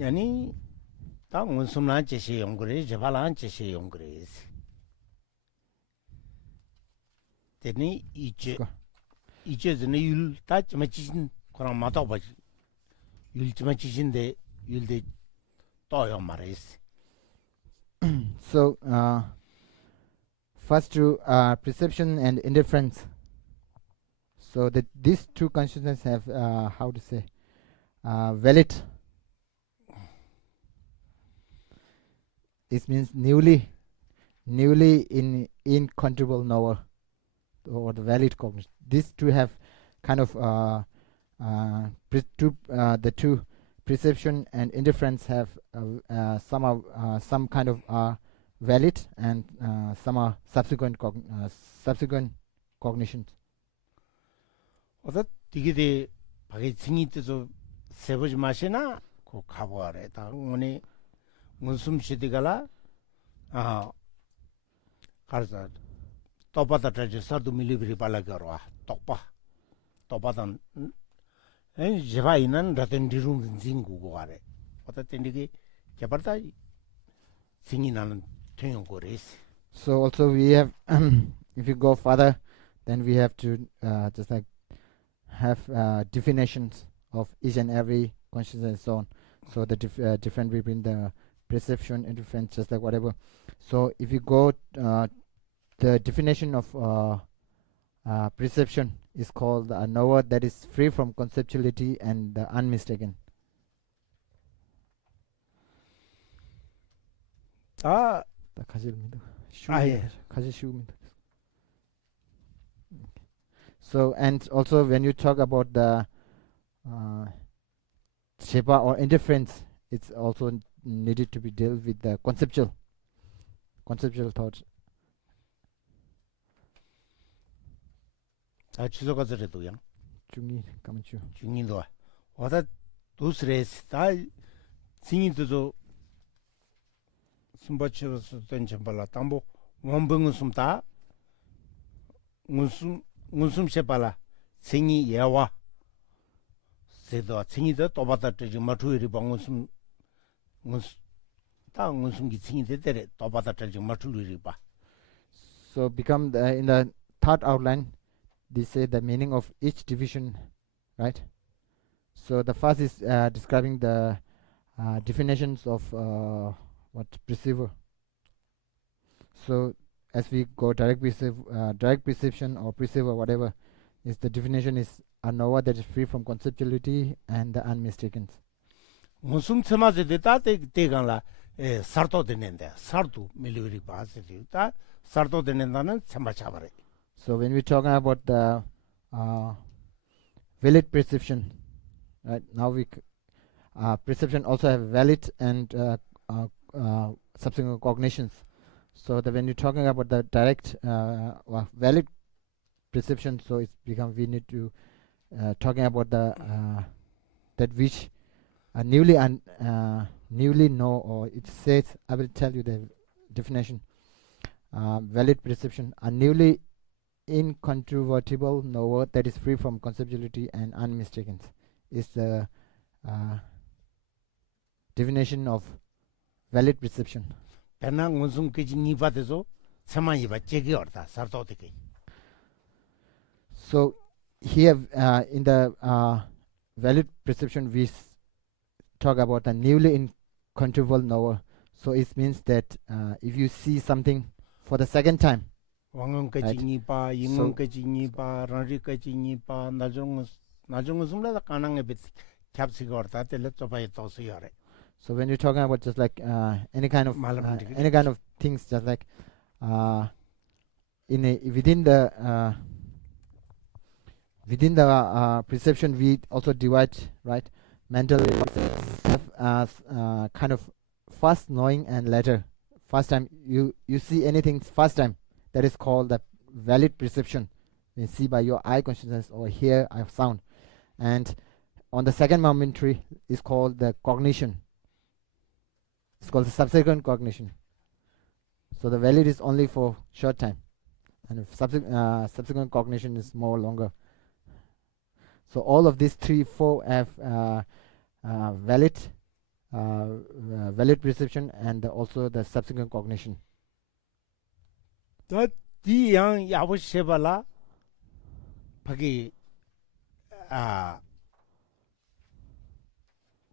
아니 다 문숨나 제시 용그레 제발한 제시 용그레 되니 이제는 율다 좀 그런 마다 봐지 율좀 지신데 율데 또요 말이스. So first to perception and indifference. So that these 2 consciousness have how to say valid. It means newly incontrollable knower or the valid cognition. These 2 have kind of the 2 perception and indifference have some kind of valid and some are subsequent cognitions. 어다 디게데 바게 징이 뜻도 세보지 마시나 고 가보아래 당원이 문숨 시디가라 가르자 또바다 저지 서도 밀리브리 발라거와 또바단 제바이는 라든 디룸 징구고 아래 어다 텐디게 개발다 징이 나는 퇴용고레스. So also we have if you go further, then we have to just like have definitions of each and every consciousness and so on. So the difference between the perception, indifference, just like whatever. So if you go the definition of perception is called a knower that is free from conceptuality and the unmistaken. So and also when you talk about the shepa or indifference, it's also needed to be dealt with the conceptual thoughts. 주소가서래도요. 중이 까만추. 중인도 와다 두스레스 다 징이도 숨바치로서 된 점발라 담보 원병은 숨다 문숨 셰발라 징이 예와 세도 징이도 또바다 저지 마투이리 방문숨 문숨기 징이 되더래 또바다 저지 마투이리 봐. So become in the third outline, they say the meaning of each division, right? So the first is describing the definitions of what perceiver. So as we go direct perception or perceiver, whatever is the definition is a knower that is free from conceptuality and the unmistaken. 무슨 처마제 됐다 대간라 살도 되는데 살도 밀리리 바스디 다 살도 되는다는 참마 잡아래. So when we're talking about the valid perception, right now we perception also have valid and subsequent cognitions. So when you're talking about the direct valid perception, so it's become we need to talking about the that which newly know, or it says, I will tell you the definition. Valid perception, a newly incontrovertible knower that is free from conceptuality and unmistaken, is the definition of valid perception. 배낭 원숭 그지 니바데서 세만이 바 제기 얼다 sartotik. So here in the valid perception we talk about the newly incontrovertible knower. So it means that if you see something for the second time, 왕은 그지 니바 잉은 그지 니바 런리 그지 니바 나중은 숨라다 까낭에 비 캡시가 얼다 텔레 쪼바이 도스요래. so when you're talking about just like any kind of things, just like within the perception we also divide, right? Mental have kind of first knowing and later. First time you see anything first time, that is called the valid perception. You see by your eye consciousness or hear a sound. And on the second momentary is called the cognition. It's called the subsequent cognition. So the valid is only for short time, and subsequent cognition is more longer. So all of these 3, 4 have valid perception and also the subsequent cognition. 디양 야부셰발라 바기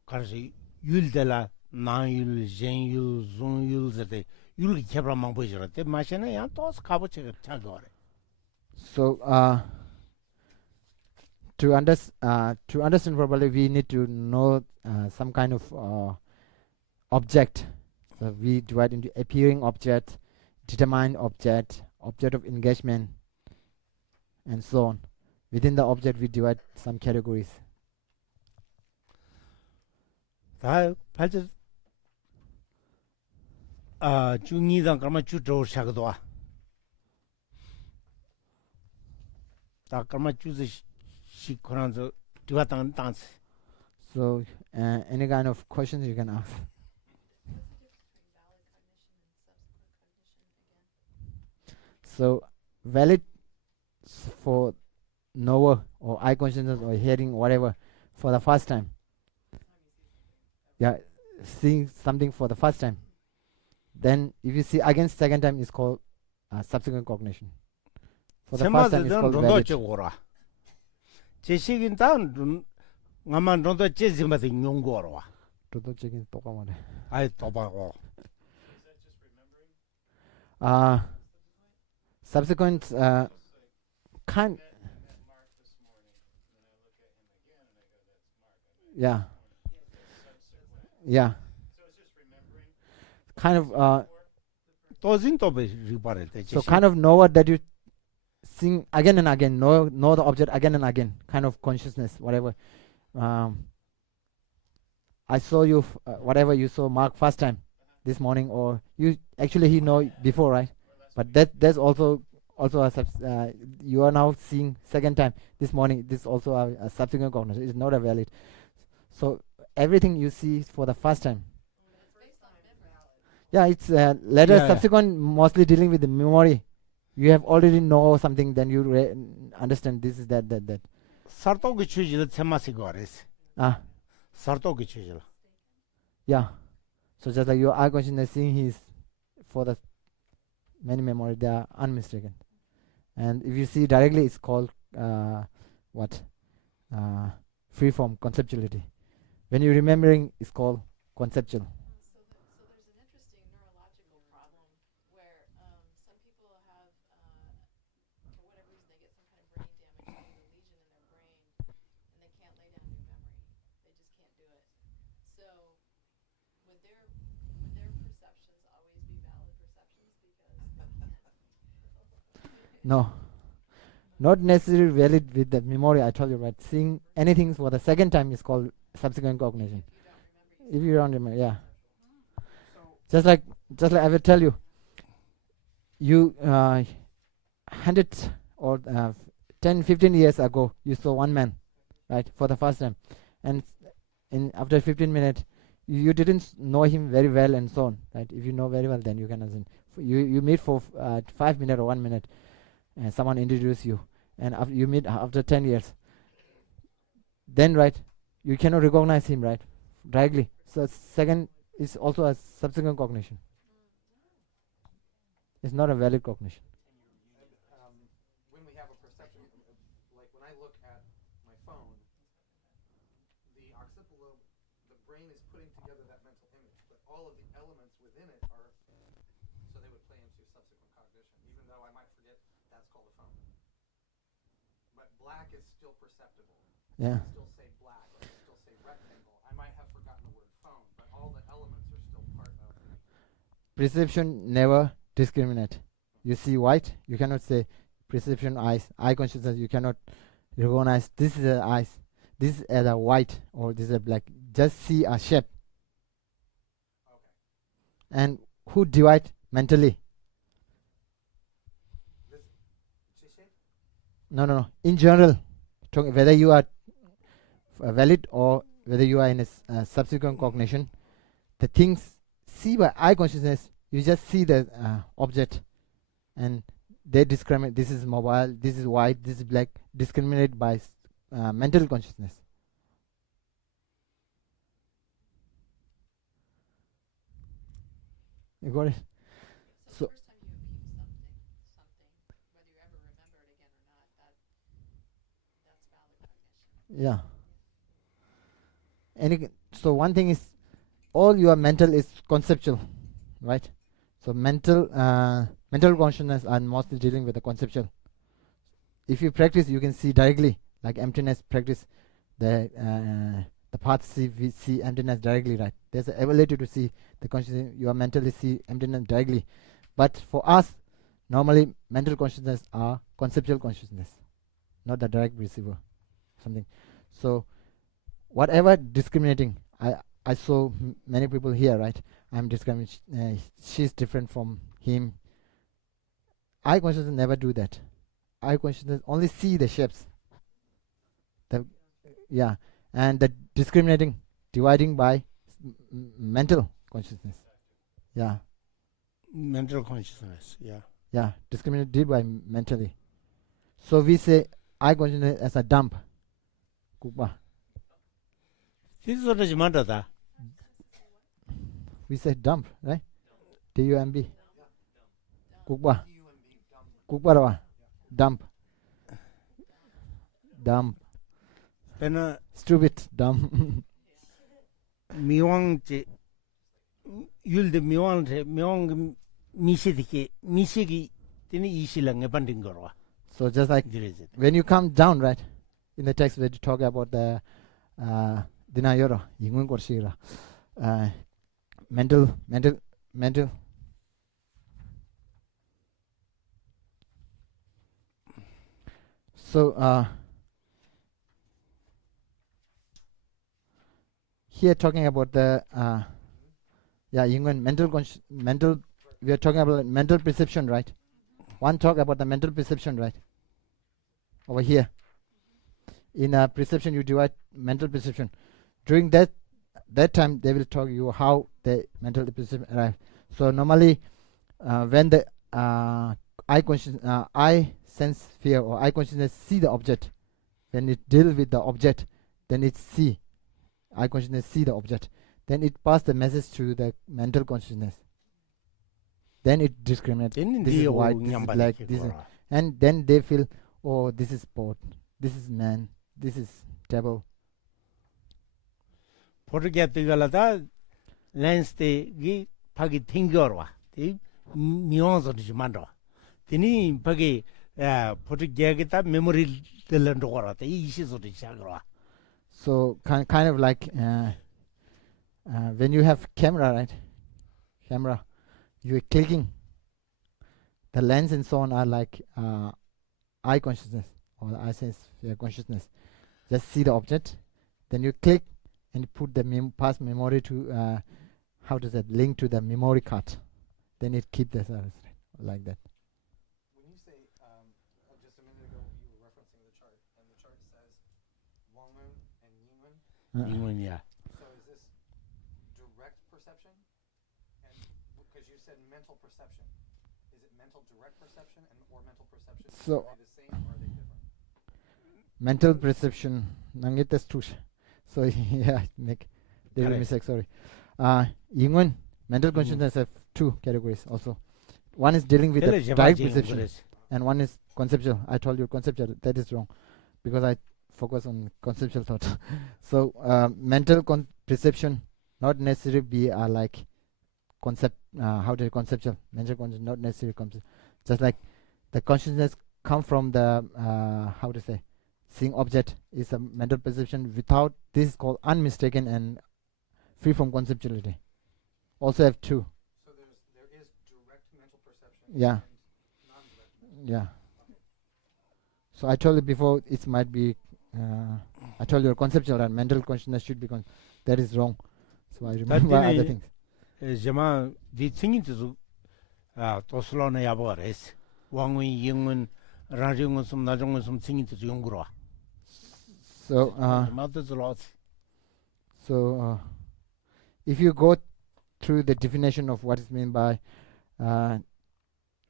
가르시 율델라 나율 젠율 존율 저데 율기 개브라만 보이저때 마시네 야 또스 가보체 차거래. So to understand properly, we need to know some kind of object. So we divide into appearing object, determined object, object of engagement, and so on. Within the object, we divide some categories. 다 발저 중이당 그러면 주로 시작도 와. 다 그러면 주지 시코란서 두가당 단스. So any kind of questions you can ask. So valid for knower or eye consciousness or hearing whatever for the first time. Yeah, seeing something for the first time. Then if you see again second time, is called subsequent cognition. For the first time, it's called valid. 제식인 다음 나만 런도 제지마다 용거로. 도도적인 똑가 말해. 아이 도바고. Subsequent kind. Yeah. Yeah. Kind of so kind of know what that you sing again and again, know the object again and again, kind of consciousness, whatever. I saw you whatever you saw Mark first time this morning, or you actually he know before, right? But there's also a you are now seeing second time this morning. This also a subsequent cognition. It's not a valid. So everything you see for the first time. Yeah, it's later subsequent mostly dealing with the memory. You have already know something, then you understand this is that. sartogi 취지를 세마시 거래스. sartogi 취지를. Yeah. So just like your eye consciousness seeing his for the many memory, they are unmistaken. And if you see directly, it's called free form conceptuality. When you're remembering, it's called conceptual. So there's an interesting neurological problem where some people have, for whatever reason, they get some kind of brain damage, there's a lesion in their brain, and they can't lay down new memory. They just can't do it. So would their perceptions always be valid perceptions because No. Not necessarily valid with the memory, I told you, right? Seeing anything for the second time is called subsequent cognition. If you don't remember, yeah. Just like I will tell you, you 100 or 10, 15 years ago, you saw one man, right, for the first time. And after 15 minutes, you didn't know him very well and so on, right? If you know very well, then you can understand. You meet for 5 minutes or 1 minute, and someone introduce you, and you meet after 10 years. Then, right, you cannot recognize him, right? Directly. So second is also a subsequent cognition. It's not a valid cognition. When we have a perception, like when I look at my phone, the occipital lobe, the brain is putting together that mental image, but all of the elements within it are, so they would play into subsequent cognition, even though I might forget that's called a phone. But black is still perceptible. Yeah. I still say black, or I still say rectangle. I might have forgotten the word phone, but all the elements are still part of the Perception never discriminate. You see white, you cannot say perception eyes. Eye consciousness, you cannot recognize this is a eyes, this is a white, or this is a black. Just see a shape. Okay. And who divide mentally? This, she say? No. In general, whether you are valid or whether you are in a subsequent cognition, the things see by eye consciousness, you just see the object, and they discriminate. This is mobile, this is white, this is black. Discriminate by mental consciousness. You got it? So, So- the first time you impute something, whether you ever remember it again or not, that's valid cognition. Yeah. So one thing is, all your mental is conceptual, right? So mental consciousness are mostly dealing with the conceptual. If you practice, you can see directly, like emptiness. Practice the path. We see emptiness directly, right? There's an ability to see the consciousness. You are mentally see emptiness directly, but for us, normally mental consciousness are conceptual consciousness, not the direct receiver, something. So whatever discriminating, I saw many people here, right? I'm discriminating. She's different from him. Eye consciousness never do that. Eye consciousness only see the shapes. And the discriminating, dividing by mental consciousness. Yeah. Mental consciousness, yeah. Yeah, discriminate did by mentally. So we say eye consciousness as a dump. Kukba. This is what is matter. We say dump, right? D-U-M-B. Kukba. Kukba rawa. Dump. Dump. Then Stupid. Dump. miwang che yulde miwang mishiki tini ishila ngepanding gorwa. So just like when you come down, right? In the text where you talk about the dinayoro, yingun korshira. Mental. So here talking about the yingun mental. We are talking about mental perception, right? One talk about the mental perception, right? Over here. In perception, you divide mental perception. During that time, they will talk you how the mental perception arrive. So normally, when the eye sense fear or eye consciousness see the object, when it deal with the object, then it see. Eye consciousness see the object. Then it pass the message to the mental consciousness. Then it discriminates. This is white, this is black, this is, and then they feel, oh, this is pot, this is man, this is devil. 포르게뜨갈라다 렌스테 기 파기 튕겨와 이 미용서 지만도 드니 파기 포르게게다 메모리 들런도 거라다 이 시소도 시작으로. So kind of like when you have camera, right? Camera, you are clicking. The lens and so on are like eye consciousness or eye sense consciousness. Just see the object, then you click and put the past memory to how does that link to the memory card. Then it keep the service like that. When you say, just a minute ago, you were referencing the chart, and the chart says Wongun and Yingun. 인문이야. So is this direct perception? And because you said mental perception, is it mental direct perception or mental perception? So Are they the same or are they different? mental perception. Nangit is tush. So yeah, make little Correct. mistake. Sorry. Yingwen mental consciousness have two categories also. One is dealing with the direct perception, and one is conceptual. I told you conceptual. That is wrong because I focus on conceptual thought. So mental perception not necessarily be like concept. How to conceptual mental consciousness not necessarily concept. Just like the consciousness come from the how to say seeing object is a mental perception. Without this is called unmistaken and free from conceptuality. Also have two. So there is direct mental perception Yeah. and non-direct. Yeah. So I told you before it might be I told you conceptual and mental consciousness should be that is wrong. So I remember other things. 제마 디 칭인도 도슬로나 야보레스 왕윈 영문 라정은 좀 나정은 좀 칭인도 용구로 So 마드즈 로스 so if you go through the definition of what is meant by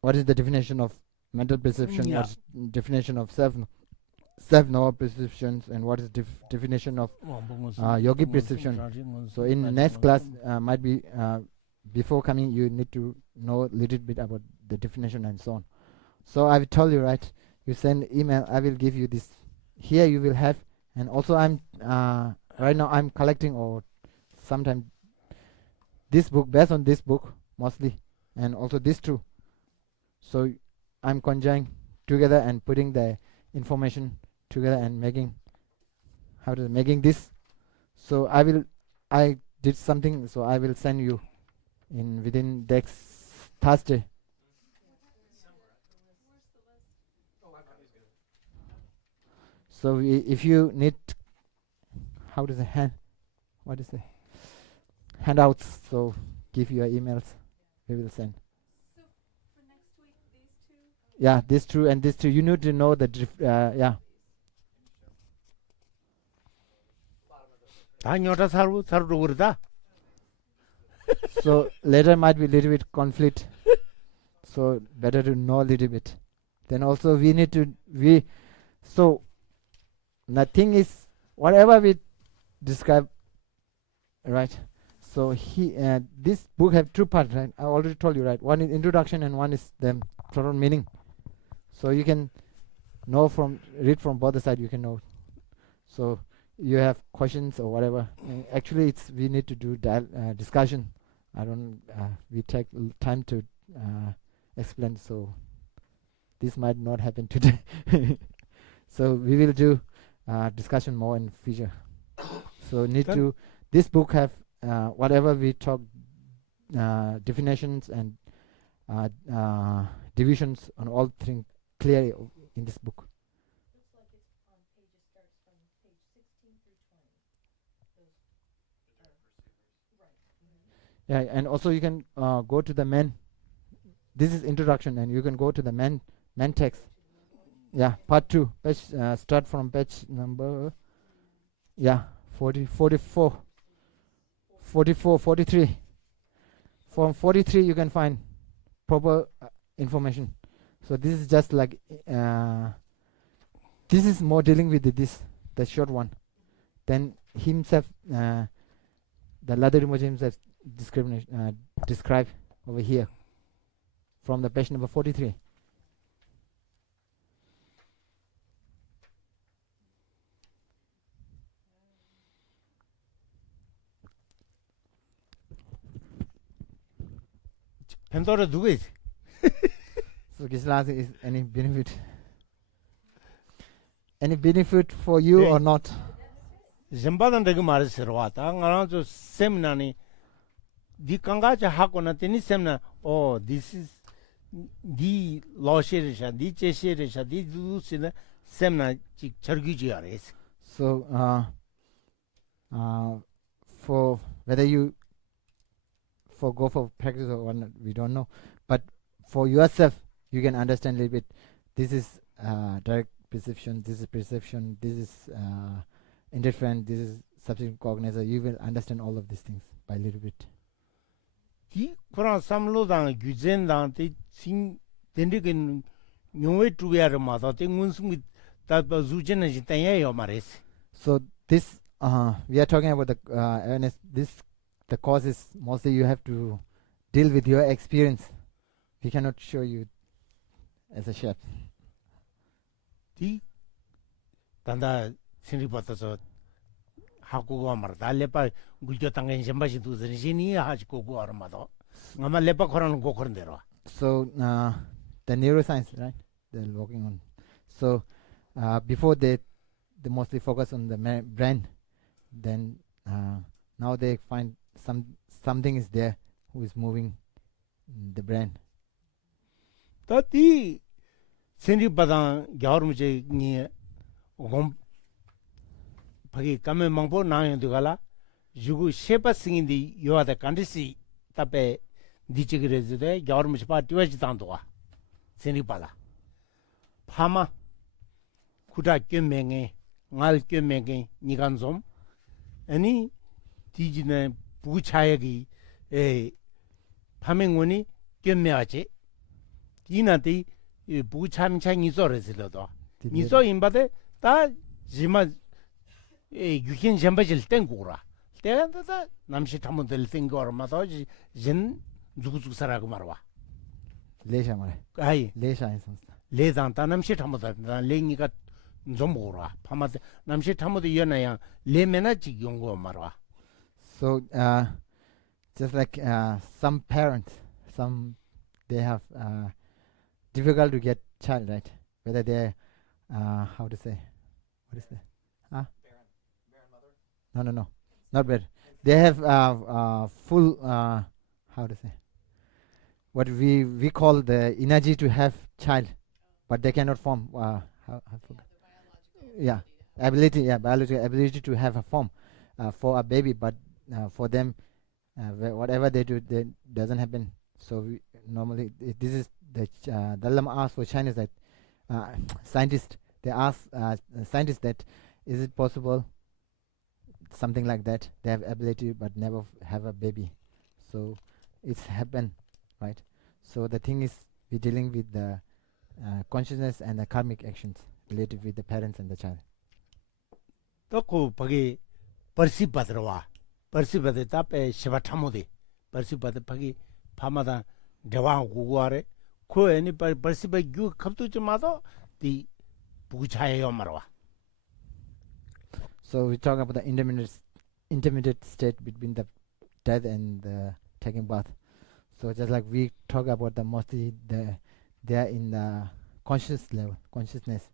what is the definition of mental perception, Yeah. what is definition of self-knowledge perceptions, and what is definition of yogi perception. So in next class might be before coming you need to know a little bit about the definition and so on. So I will tell you, right, you send email, I will give you this here you will have, and also I'm right now I'm collecting or sometime this book based on this book mostly, and also this too. So I'm conjoining together and putting the information together and making making this. So I did something, so I will send you in within next Thursday. So if you need how does it what is it handouts, so give your emails, we will send. So for next week, these two? Yeah, this two and this two. You need to know the yeah. 다녀다 살고 그러다 So later might be a little bit conflict. So better to know a little bit. Then also we need to so nothing is whatever we describe, right? So this book have two parts, right? I already told you, right? One is introduction and one is the total meaning. So you can know read from both the side. You can know. So you have questions or whatever. Actually, we need to do discussion. I don't. We take time to explain. So this might not happen today. So we will do discussion more in future. So this book have whatever we talk definitions and divisions on all things clearly in this book. Looks like it's on pages starts from page 16 through 20. Right. Yeah, and also you can go to the main. This is introduction, and you can go to the main text. Yeah, part 2. Page start from page number 44, 43. From 43 you can find proper information. So this is just like this is more dealing with the short one. Then himself, the Ladari Moja himself describe over here from the page number 43. 펜도라 누구 있어? So Gisela is any benefit? Any benefit for you or not? 젠바단 되게 말했어 왔다. 나는 세미나니 디 강가자 하고 나더니 세미나 this is 디 로시르샤 디 제시르샤 디 두스나 세미나 지 저기지 알았어. So for whether you go for practice or not, we don't know. But for yourself, you can understand a little bit. This is direct perception. This is perception. This is indifferent. This is subject cognizer. You will understand all of these things by a little bit. 디 그런 삼로당 규젠당 신 된리근 용외 주야를 마다 땡문승이 다바 주제는 지단야요 말했어. So this we are talking about the awareness. The cause is mostly you have to deal with your experience. We cannot show you as a chef. 디 단다 신리부터서 하고가 말다 레파 굴교 땅에 셴바시 두즈니 하지 고고 알마도 아마 레파 코라는 고 그런 대로 So the neuroscience, right? They're working on. So before they mostly focus on the brain. Then now they find something is there who is moving the brain. 다디 신리바당 겨울무제 니 곰 바기 까메 망보 나연도 갈라 주고 셰바싱인디 요하다 간디시 답에 니치그레즈데 겨울무제 바 띠와지 당도와 신리바다 파마 쿠다 께맹에 ngal 께맹에 니간좀 아니 디지네 부차야기 에 파맹원이 께매하지 디나디 부참창 이소르슬도 이소 임바데 다 지마 에 유킨 잠바질 땡고라 때한다 남시 탐문들 땡고르마도 진 주구주사라고 말와 레샤 말해. 아이 레샤 인선. 레잔타 남시 탐문다 랭이가 좀 뭐라 파마데 남시 탐문도 연나야 레메나지 용고 말와 So just like some parents, they have difficult to get child, right? Whether they how to say, what is that? Barren mother. No, not bad. They have full how to say, what we call the energy to have child, but they cannot form. I forgot. Yeah, biological ability to have a form for a baby, but for them, whatever they do, they doesn't happen. So normally, this is the Dalai Lama asks for Chinese that scientists. They ask scientists that is it possible something like that? They have ability but never have a baby. So it's happened, right? So the thing is, we're dealing with the consciousness and the karmic actions related with the parents and the child. 또그 바기 벌시바들와 벌시바들 답에 시바타모디 벌시바들 바기 파마다 대왕 구구아래 그 애니 벌시바 규 갑도지마도 디 부차예요 말와. So we talk about the intermediate state between the death and the taking bath. So just like we talk about the mostly they are in the consciousness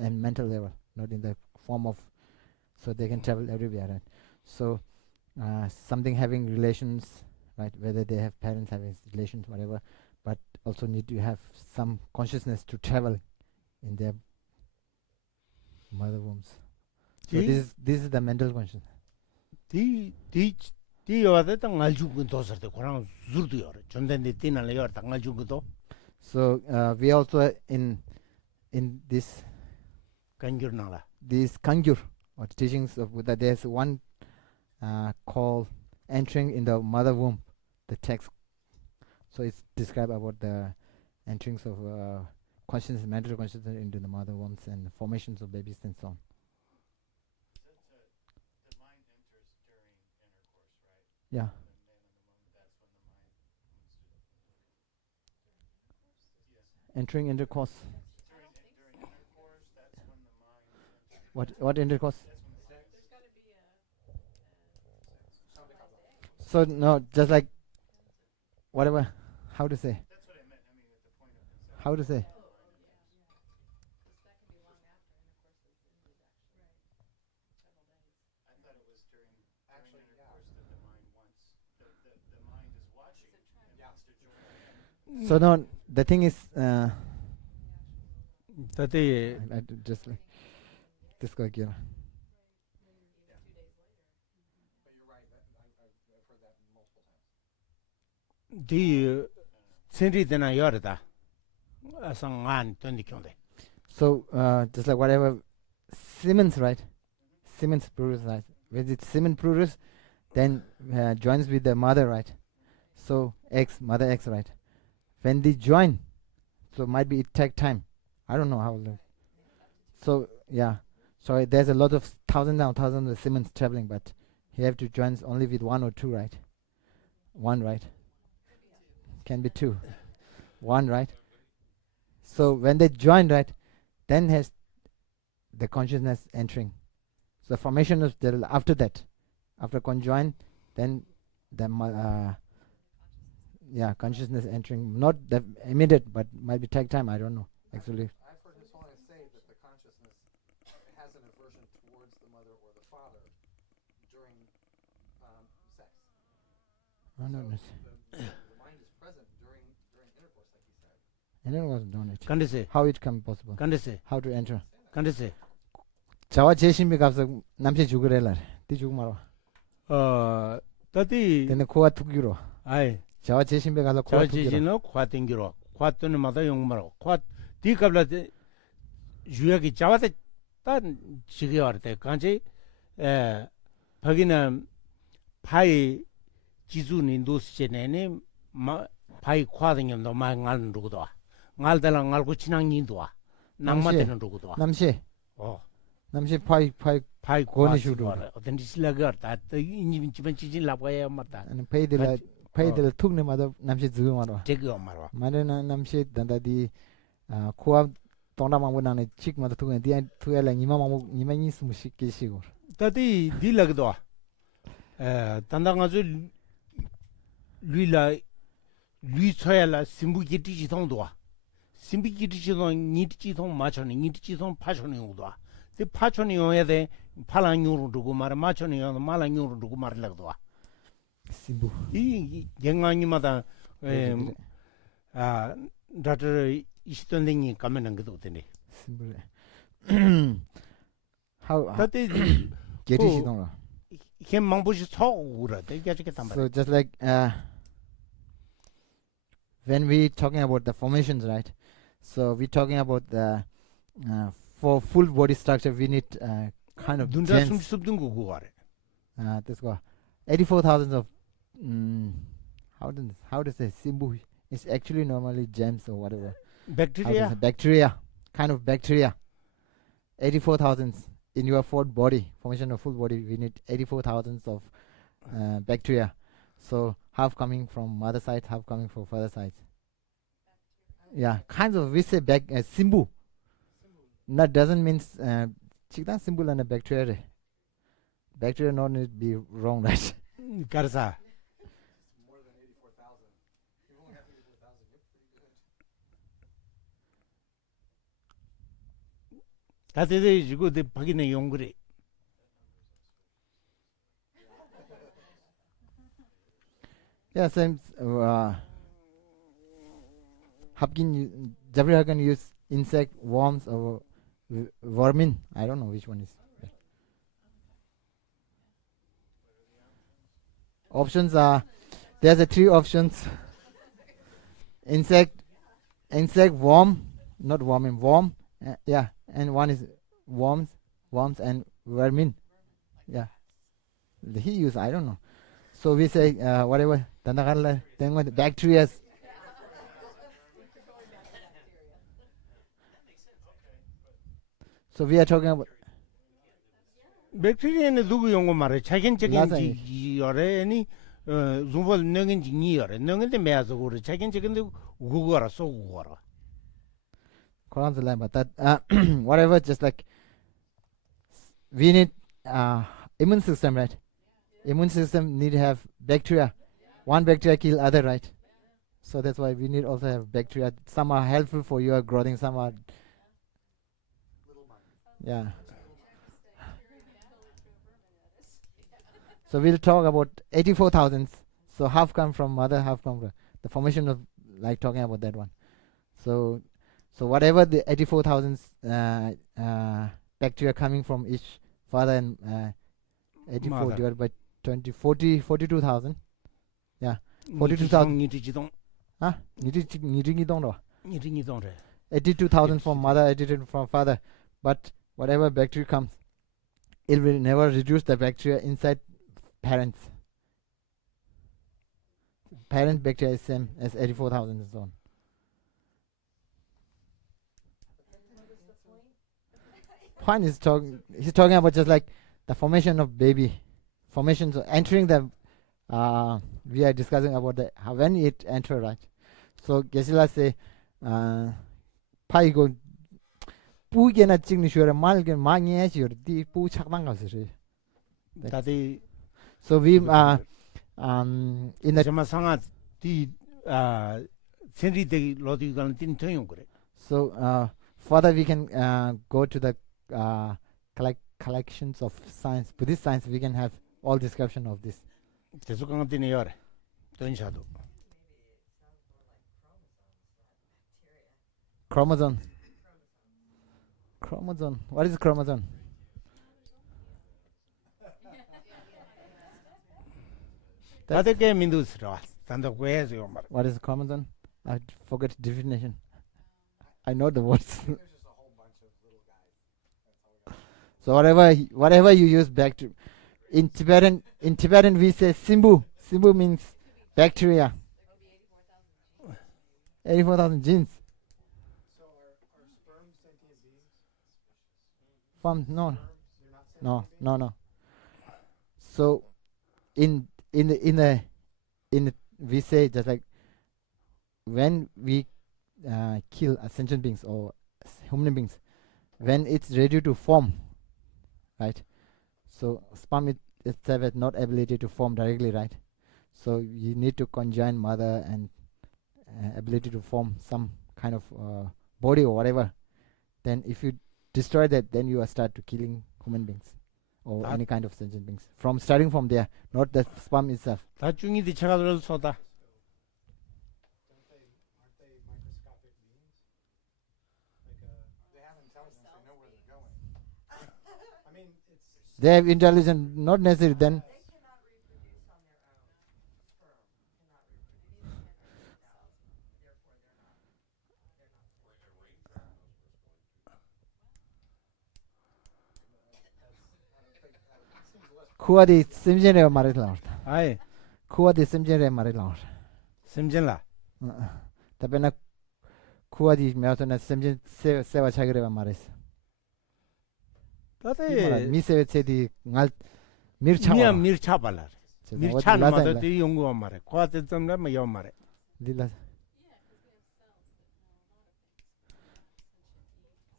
and mental level, not in the form of, so they can travel everywhere, right? So something having relations, right? Whether they have parents having relations, whatever, but also need to have some consciousness to travel in their mother wombs. So this is the mental consciousness. 디 요아데 땅알 죽은 도서데 고랑 줄도요. 전된데 띠나래 요 땅알 죽은도. So we also in this 간규르나라. this kangyur or teachings of Buddha, there's one called entering in the mother womb, the text. So it's described about the enterings of consciousness, mental consciousness into the mother wombs and formations of babies and so on. The mind enters during intercourse, right? Yeah. And then that's when the mind yes. Entering intercourse. During intercourse, that's when the mind What intercourse? There's got to be a So no, just like whatever. How to say? that's what I meant. I mean at the point of conception. How to say? that can be long after intercourse is ended, actually. Several days. I thought it was during Actually, yeah. intercourse that the mind wants the mind is watching and Yeah. wants to join in. So no, the thing is, 다데 I just like this guy here. But you're right. I've heard that multiple times. 디 센리데나 요르다. 아상안 던디경데. So just like whatever Siemens, right? Siemens produce, right? When it's Siemens produce, then joins with the mother, right? So mother X, right? When they join, so might be it take time. I don't know how long. So yeah, So there's a lot of thousands of Siemens traveling, but he have to join only with one or two, right? One, right? Can be two. One, right? So when they join, right, then has the consciousness entering. So formation of the after that, after conjoin, then the consciousness entering. Not the immediate, but might be take time. I don't know actually. I've heard His Holiness say that the consciousness has an aversion towards the mother or the father during sex. I don't know. The mind is present during intercourse, like he said. And then was done it. 간데세 How it come possible? 간데세 How to enter? 간데세 자와 제신비 가서 남자 죽으래라. 띠 죽 말아. 따디 근데 코가 투기로. 아이 자와 제신비 가서 코가 투기로. 저지진은 과땡기로 과뜨는 마다 용마로 과 디갑라 주야기 자와데 딴 지게 와르데 간지 에 거기는 파이 지수니 도스제네네 마 파이 과등염도 마 ngal 누구도 ngal달랑 ngal고 친앙니도 와 낭마되는 누구도 남시. 남시 파이 파이 고니 슈루. 어떤 디슬라가 다 인지 집은 지진 라고야 맞다 아니 페이들 툭네 마다 남시 지금 말아. 제거 말아 마네나 남시 단다디 코아 동남아보다는 칙 마다 툭네 디안 투엘랑 이마니 스무시게 시고. 따디 딜라기도 단당아주 루이쳐야라 심부기티지통도 심부기티지통 니티지통 마천이 니티지통 파천이 오도 그 파천이 오야데 팔랑유로 두고 말 마천이 오 말랑유로 두고 말라도 심부. 이 영광이마다 다들 이시던데니 가면은 그도 되네 심부. How 따디 get it on? 현 망보시 서우라 되게 아직게 담바 So just like when we talking about the formations, right? So we talking about the for full body structure we need kind of 눈자 gems. 숨습든 거 그거 알아 This go 84,000 of how to say simbu? It's actually normally gems or whatever. How to 백테리아 say bacteria, kind of bacteria. 84,000 in your full body formation of full body. We need 84,000 of bacteria. So half coming from mother side, half coming from father side. Yeah, kinds of we say simbu. That doesn't mean chikdan simbu and a bacteria. Bacteria not need be wrong, right? 가르사 More than 84,000. You only have 84,000. You're pretty good. 다들 지고 내 박이네 용그래 Yeah, same. Hapkin Jabri can use insect, worms, or vermin. I don't know which one is. Options are there's a three options. Insect, worm, not worm, worm. Yeah, and one is worms, and vermin. Yeah, he use I don't know. So we say whatever. Then what bacteria. So we are talking about 백테리아는 누구 용거 말해 자견적인 라자니. 지열에니 좀벌 능인 지니열에 능인데 매서 그래 자견적인데 우거라 쏘고라 Quran's a lie, but that whatever, just like we need immune system, right? Immune system need to have bacteria. One bacteria kill other, right? So that's why we need also have bacteria. Some are helpful for your growing, some are yeah. So we'll talk about 84,000. So half come from mother, half come from the formation of like talking about that one. So whatever the 84,000 bacteria coming from each father and 84 Mother. divided by 42,000. Yeah, 42,000. 니지동 니리 don't know. 니지동래 82,000 from mother, 82 from father. But whatever bacteria comes, it will never reduce the bacteria inside parents. Parent bacteria is same as 84,000 and so on. Point is he's talking about just like the formation of baby, formation, so entering the. We are discussing about the how when it enter, right. So Geshe-la say, 파이고 뿌게나 찍는 쇼라 말게 많이 해줘. 디 뿌 착당 가서래. 다들 So we in the 정말 상아 디 센리데 로디가는 딘 통용 그래. so further we can go to the collections of science, Buddhist science. We can have all description of this. 계속 강한 딘이 요래. 돈샤도. Chromosome. What is chromosome? 다들 게 민두스러. 단도 고해서 말. What is chromosome? I forget the definition. I know the words. There's just a whole bunch of little guys. That's all we got. So whatever you use bacteria. In Tibetan we say simbu. Simbu means bacteria. 84,000 genes. So are sperm sentient beings? From no. They're not sentient No, beings? no. So in the we say just like when we kill sentient beings or human beings, when it's ready to form, right? So sperm itself has not ability to form directly, right? So you need to conjoin mother and ability to form some kind of body or whatever. Then if you destroy that, then you are start to killing human beings or any kind of sentient beings. Starting from there, not the sperm itself. 다 중이디 차가 들어서다. Aren't they microscopic beings? Like they have intelligence, they know where they're going. I mean, it's They have intelligence, not necessarily then. They cannot reproduce on their own. Sperm cannot reproduce, can't reproduce themselves. Therefore, they're not. 쿠아디 심진에 말을 나왔다. 아이, 쿠아디 심진에 말을 나왔다. 심진라. 답변은 쿠아디 매어서는 심진 세와 차기를 말했어. 다들 미세베 체디 날 미르차. 미야 미르차 발라. 미르차는 맞아 디 연구한 말에. 과대 때문에 뭐 연 말에. 딜라.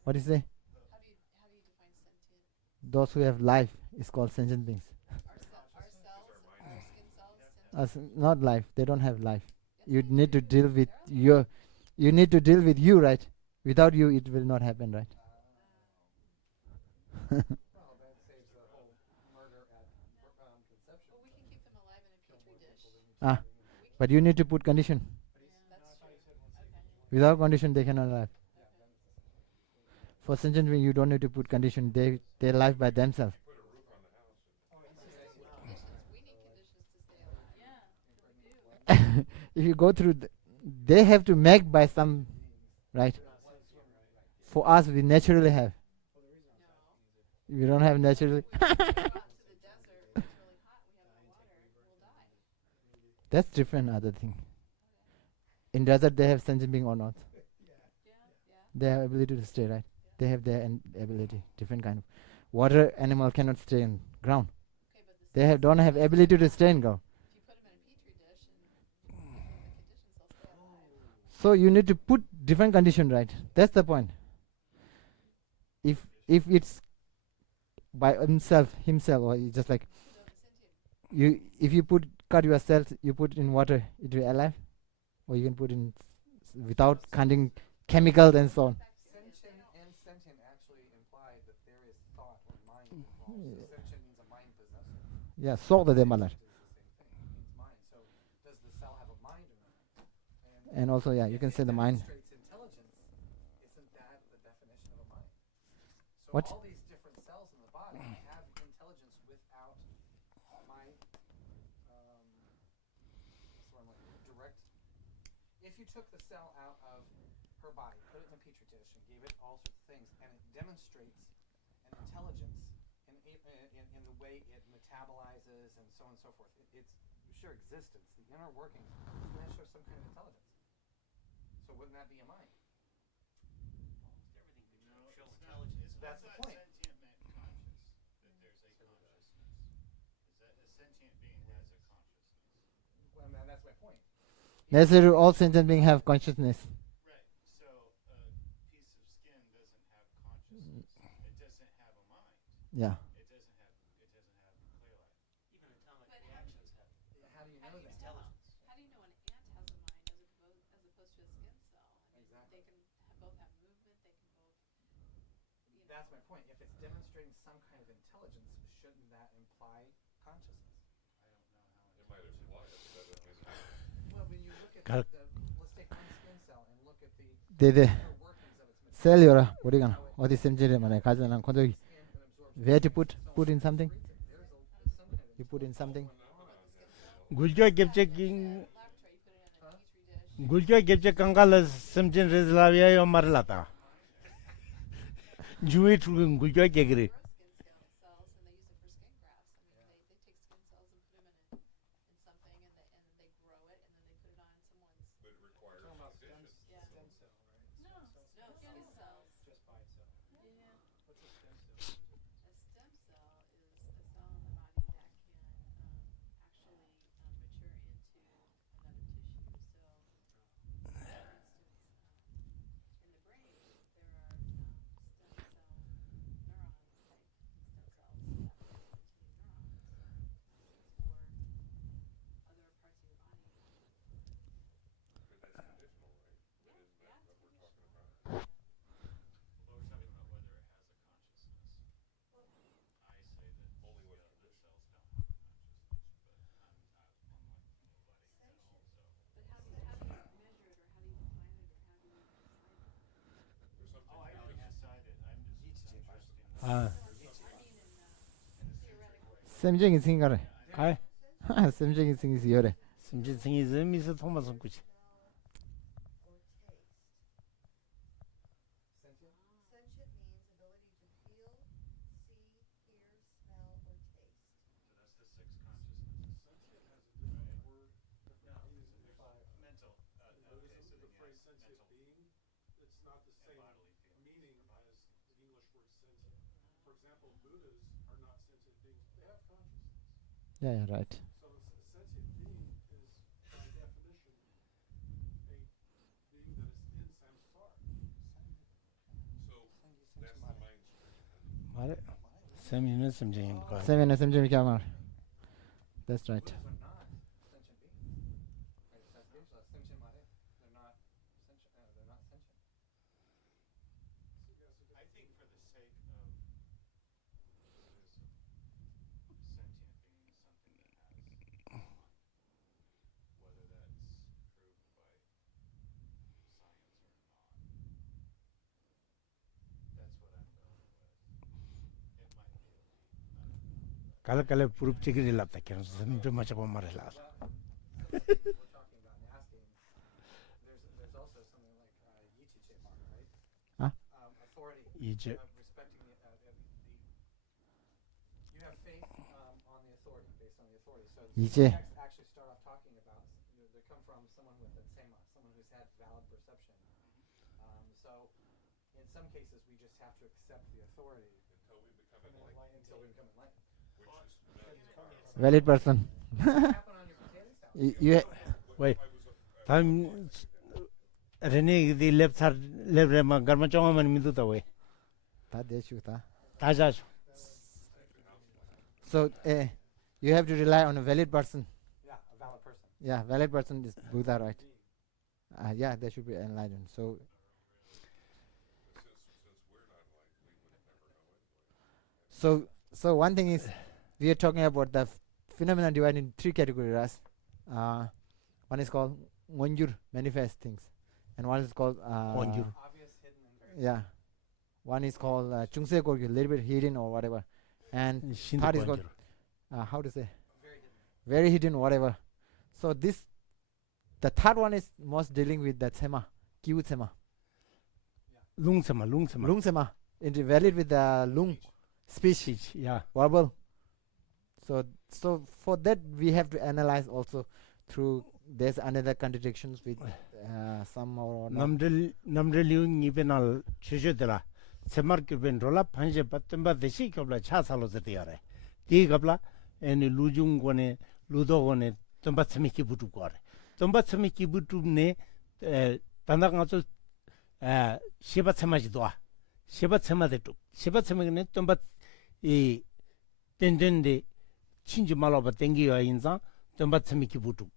What do you say? How do you define sentient? Those who have life is called sentient beings. Our cells, our skin cells, sentient. Not life. They don't have life. You need to deal with your. You need to deal with you, right? Without you, it will not happen, right? well, that saves the whole murder at conception. But we can keep them alive in a petri dish. But you need to put condition. That's true. Without condition, they cannot live. For sentient being, you don't need to put condition. They live by themselves. We need conditions to stay alive. Yeah, we do. If you go through, they have to make by some, right? For us, we naturally have. No. We don't have naturally. If we go out to the desert, it's really hot, we have no water, we'll die. That's different other thing. In desert, they have sentient being or not. Yeah. They have ability to stay, right? They have their ability, different kind of. Water animal cannot stay in ground. Okay, but the They don't have ability to stay in ground. if you put them in a petri dish and the conditions, they'll stay alive. So you need to put different condition, right? That's the point. If it's by himself or it's just like So if a sentient if you cut your cells, you put it in water, it will alive, or you can put in without counting chemicals and so on. Sentient and sentient actually imply that there is thought or mind involved. So sentient means a mind possessor. Yeah, so the malar. Which is the same thing. It means mind. So does the cell have a mind or not? And also, yeah, you can say the mind. Demonstrates intelligence. Isn't that the definition of a mind? So What? all these different cells in the body have intelligence without mind. Direct. If you took the cell out of her body, put it in a petri dish, and gave it all sorts of things, and it demonstrates an intelligence in the way it metabolizes and so on and so forth. It's sheer existence, the inner workings. It's going to show some kind of intelligence. So wouldn't that be a mind? that's the I thought point. sentient meant conscious, that there's a consciousness. Is that a sentient being has a consciousness? Well, and that's my point. Necessarily all sentient beings have consciousness. Right. So a piece of skin doesn't have consciousness. It doesn't have a mind. Yeah. It doesn't have clay light. Even atomic But reactions have How do you How know do you that? tell? intelligence. How do you know an ant has a mind as opposed to a skin cell? I mean, Exactly. they can both have movement. They can both. That's my point. If it's demonstrating some kind of intelligence, shouldn't that imply consciousness? It might imply it, but that doesn't mean Well, when you look at Cal- let's take one skin cell and look at the 데데 inner workings of its material. 셀이라 우리가 어디 셈질에 만에 가져난 건더기. Skin and absorbs Where to put in something? There's some kind of You put in something. 굴겨 겹적인 Laboratory, you put it in a petri dish. 굴겨 겹적 강갈라 섬진 레슬라비아요 말라다. 주에 죽은 굴겨 개그리. Grow skin cells, and they use it for skin grafts. I mean, they take skin cells and put them in something, and they grow it, and then they put it on someone's. but it requires Talking about conditions. Yeah. stem cell, right? No, Stem no, skin cells. just by itself. Yeah. What's a stem cell? A stem cell is a cell in the body that can actually mature into another tissue. So, for instance, in the brain, there are stem cell neuron type stem cells that mature into new neurons. Or other parts of your body. But that's conditional, right? That isn't Yeah, what it's we're talking conditional. about. Well, we're talking about whether it has a consciousness. I say that Only with the cells don't have a consciousness, but I'm unlike nobody at all. So But how do you measure it, or how do you define it, or how do you decide it? There's some I don't because decide it. I'm just trusting. 아, I mean, theoretically. 셈적인 생각을. 아이, 셈적인 생각이 요래. 섬진 생이 미스 토마스 구치. Or taste. Sentient? Sentient means ability to feel, see, hear, smell, or taste. So that's the six consciousnesses. sentient has a different word. Mental. Okay, so The then phrase yes, sentient mental being, it's not the and same bodily feelings. meaning as the English word sentient. For example, Buddhas are not sentient beings. They have consciousness. Yeah, yeah, right. So a sentient being is, by definition, a being that is in samsara. So that's the mind stream. 말해. 셈이는 섬진입니까? 셈에는 셈적이 말. That's right. Buddhas are not sentient beings. Right? That's the issue. Sentient mare. They're not sentient. They're not sentient. I think for the sake of Buddhism, sentient being is something that has, whether that's proved by science or not, that's what I'm going with. It might be a leap, I don't know. 갈갈래 부릅 지기리 랍다 걔는 섬좀 맞춰보 말해라. We're talking about and asking. There's also something like yichiche mar, right? Huh? Authority. 이제 Respecting you have faith on the authority, based on the authority. So the 이제. texts actually start off talking about, they come from someone with a sema, someone who's had valid perception. So in some cases we just have to accept the authority Until we become enlightened, until we become enlightened. which is not Valid person. What happened on your potato salad? you Wait. I was a 다음 레니 디 랩살 랩레마 가르마 정하면 믿었다 왜? 다 대주다. 다자죠. So you have to rely on a valid person. Yeah, a valid person. Yeah, valid person is Buddha, right? Yeah, they should be enlightened. So since we're not enlightened, we would never know anyway. so one thing is we are talking about the phenomena divided in three categories. One is called Wanjur, manifest things, and one is called Wanjur. Obvious, hidden, and very yeah. One is called Chungse Gorgyu, little bit hidden or whatever, and 신도 third is called 관계로. how to say very hidden. very hidden whatever. So the third one is most dealing with the sema, kiwu sema, 룽세마. lung sema. It is valid with the lung speech, 야, verbal. So for that we have to analyze also through there's another contradictions with some or not. 남들 리운 입에 날 주셔더라. 세마르키벤 롤라 판제 받던바 대시 겁라 차살로서 되어래 디 겁라 애니 루중권에 루도권에 덤바 스미키 부두고래 덤바 스미키 부두네 단다가서 시바 참아지도 와 시바 참아데도 시바 참아네 덤바 이 덴덴데 친지 말아봐 땡기와 인자 덤바 스미키 부두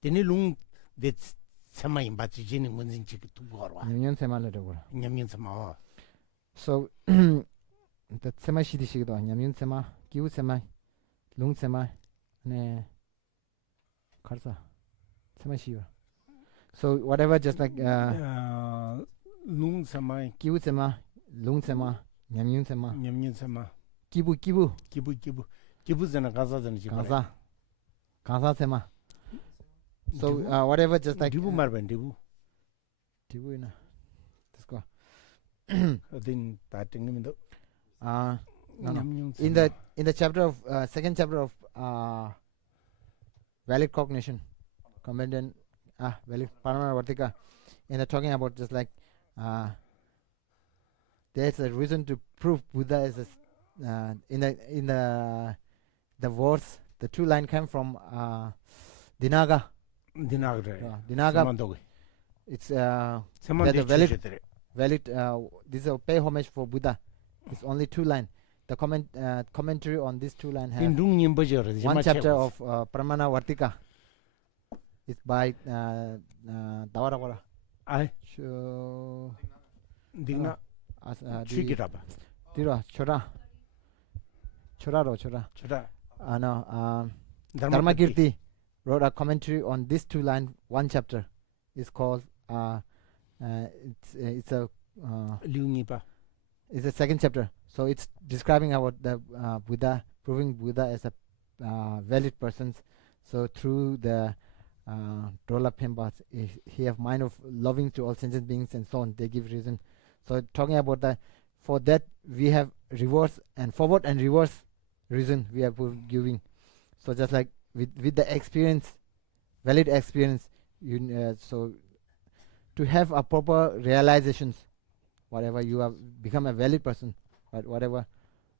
데니 룽데 참아인 바지 지는 문진치 두고 와 냠년 세마르라고. 냠년 참아 So the sema shidi shigido 냠년 세마, 기우 세마, 룽 세마, 네. karsa sema shiwa. So whatever just like 룽 참아 기우 세마, 룽 세마, 냠년 세마, 냠년 참아 기부 기부잖아 가사잖아 지금 가사 세마. So whatever just like 디부 말반 디부 기부이나. Let's go. 어딘 다 땡기면도 No, no. 냠뇽 In the chapter of second chapter of valid cognition, commandant valid Paramana Vartika, and they're talking about just like there's a reason to prove Buddha is in the verse. The two line came from Dinaga. 세만도고 It's 세만도 the valid. This is a pay homage for Buddha. It's only two line. The commentary on this two line has 룽님 버저래 one chapter of Pramana Vartika. It's by Dawarawara. 아이 So 딩나 취기라봐 Dira Chora. 저다 No, Dharmakirti wrote a commentary on this two line, one chapter. It's called it's a 룽이봐 it's a second chapter. So it's describing about the Buddha, proving Buddha as a valid person. So through the Drola Pembas, he have mind of loving to all sentient beings and so on. They give reason. So talking about that, for that we have reverse and forward and reverse reason we are giving. So just like with the experience, valid experience, so to have a proper realizations, whatever you have become a valid person, but whatever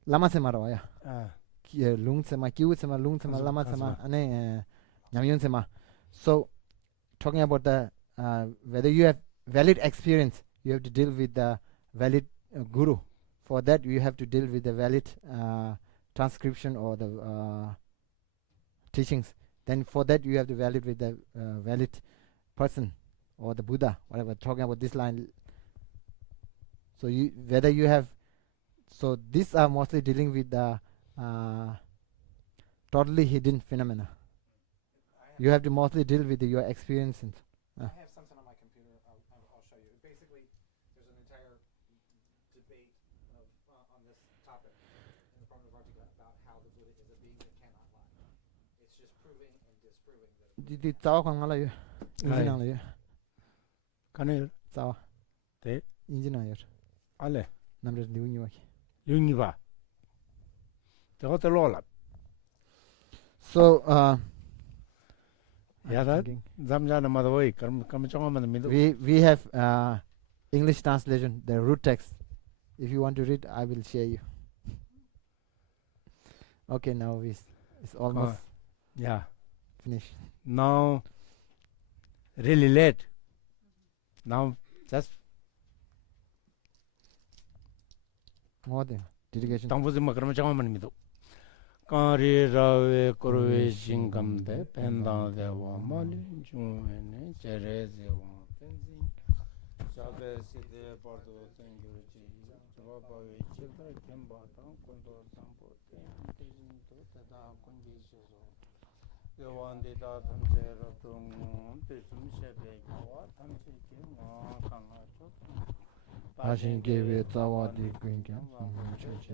lama sema rawa ya lung sema kiu sema lung sema lama sema ane nyamyun sema. So talking about the whether you have valid experience, you have to deal with the valid guru. For that you have to deal with the valid transcription or the teachings. Then for that you have to valid with the valid person or the Buddha, whatever. Talking about this line, so you whether you have, so these are mostly dealing with the totally hidden phenomena. You have to mostly deal with your experience. And, I have something on my computer. I'll show you. Basically, there's an entire debate on this topic in the Brahmanavartika about how the Buddha is a being that cannot lie. It's just proving and disproving that. di tsawa kwa ngala yu, injina la yu, 가네 tsawa, 네 injina yu, 알레 namre liu nyu waki. 룽이봐 저것도 로라 So 야다 thinking, 잠자는 마다 왜 그럼 조금만 믿어 we have English translation, the root text. If you want to read, I will share you. Okay, now it's almost 야 finished. now really late now just More than dedication. 당부지 뭐 그러면 조금만 믿어 까리라웨 거르웨 신감대 펜다데와 말린 중에네 제레제와 펜진 자베시데 버도 생겨지 저바바웨 칠다 겜바타 콘도 삼보테 대진도 대다 콘디셔서 여완데다 탐제라동 대숨셰베가와 탐제게 뭐 강하죠 다신 게베 자와디 그냥 church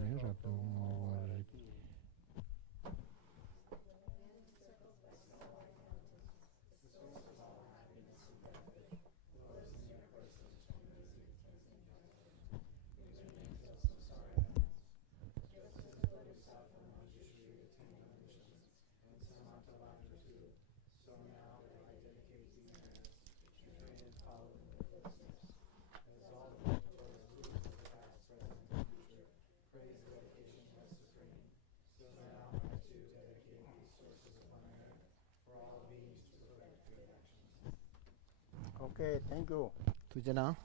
Okay, thank you. 두제나.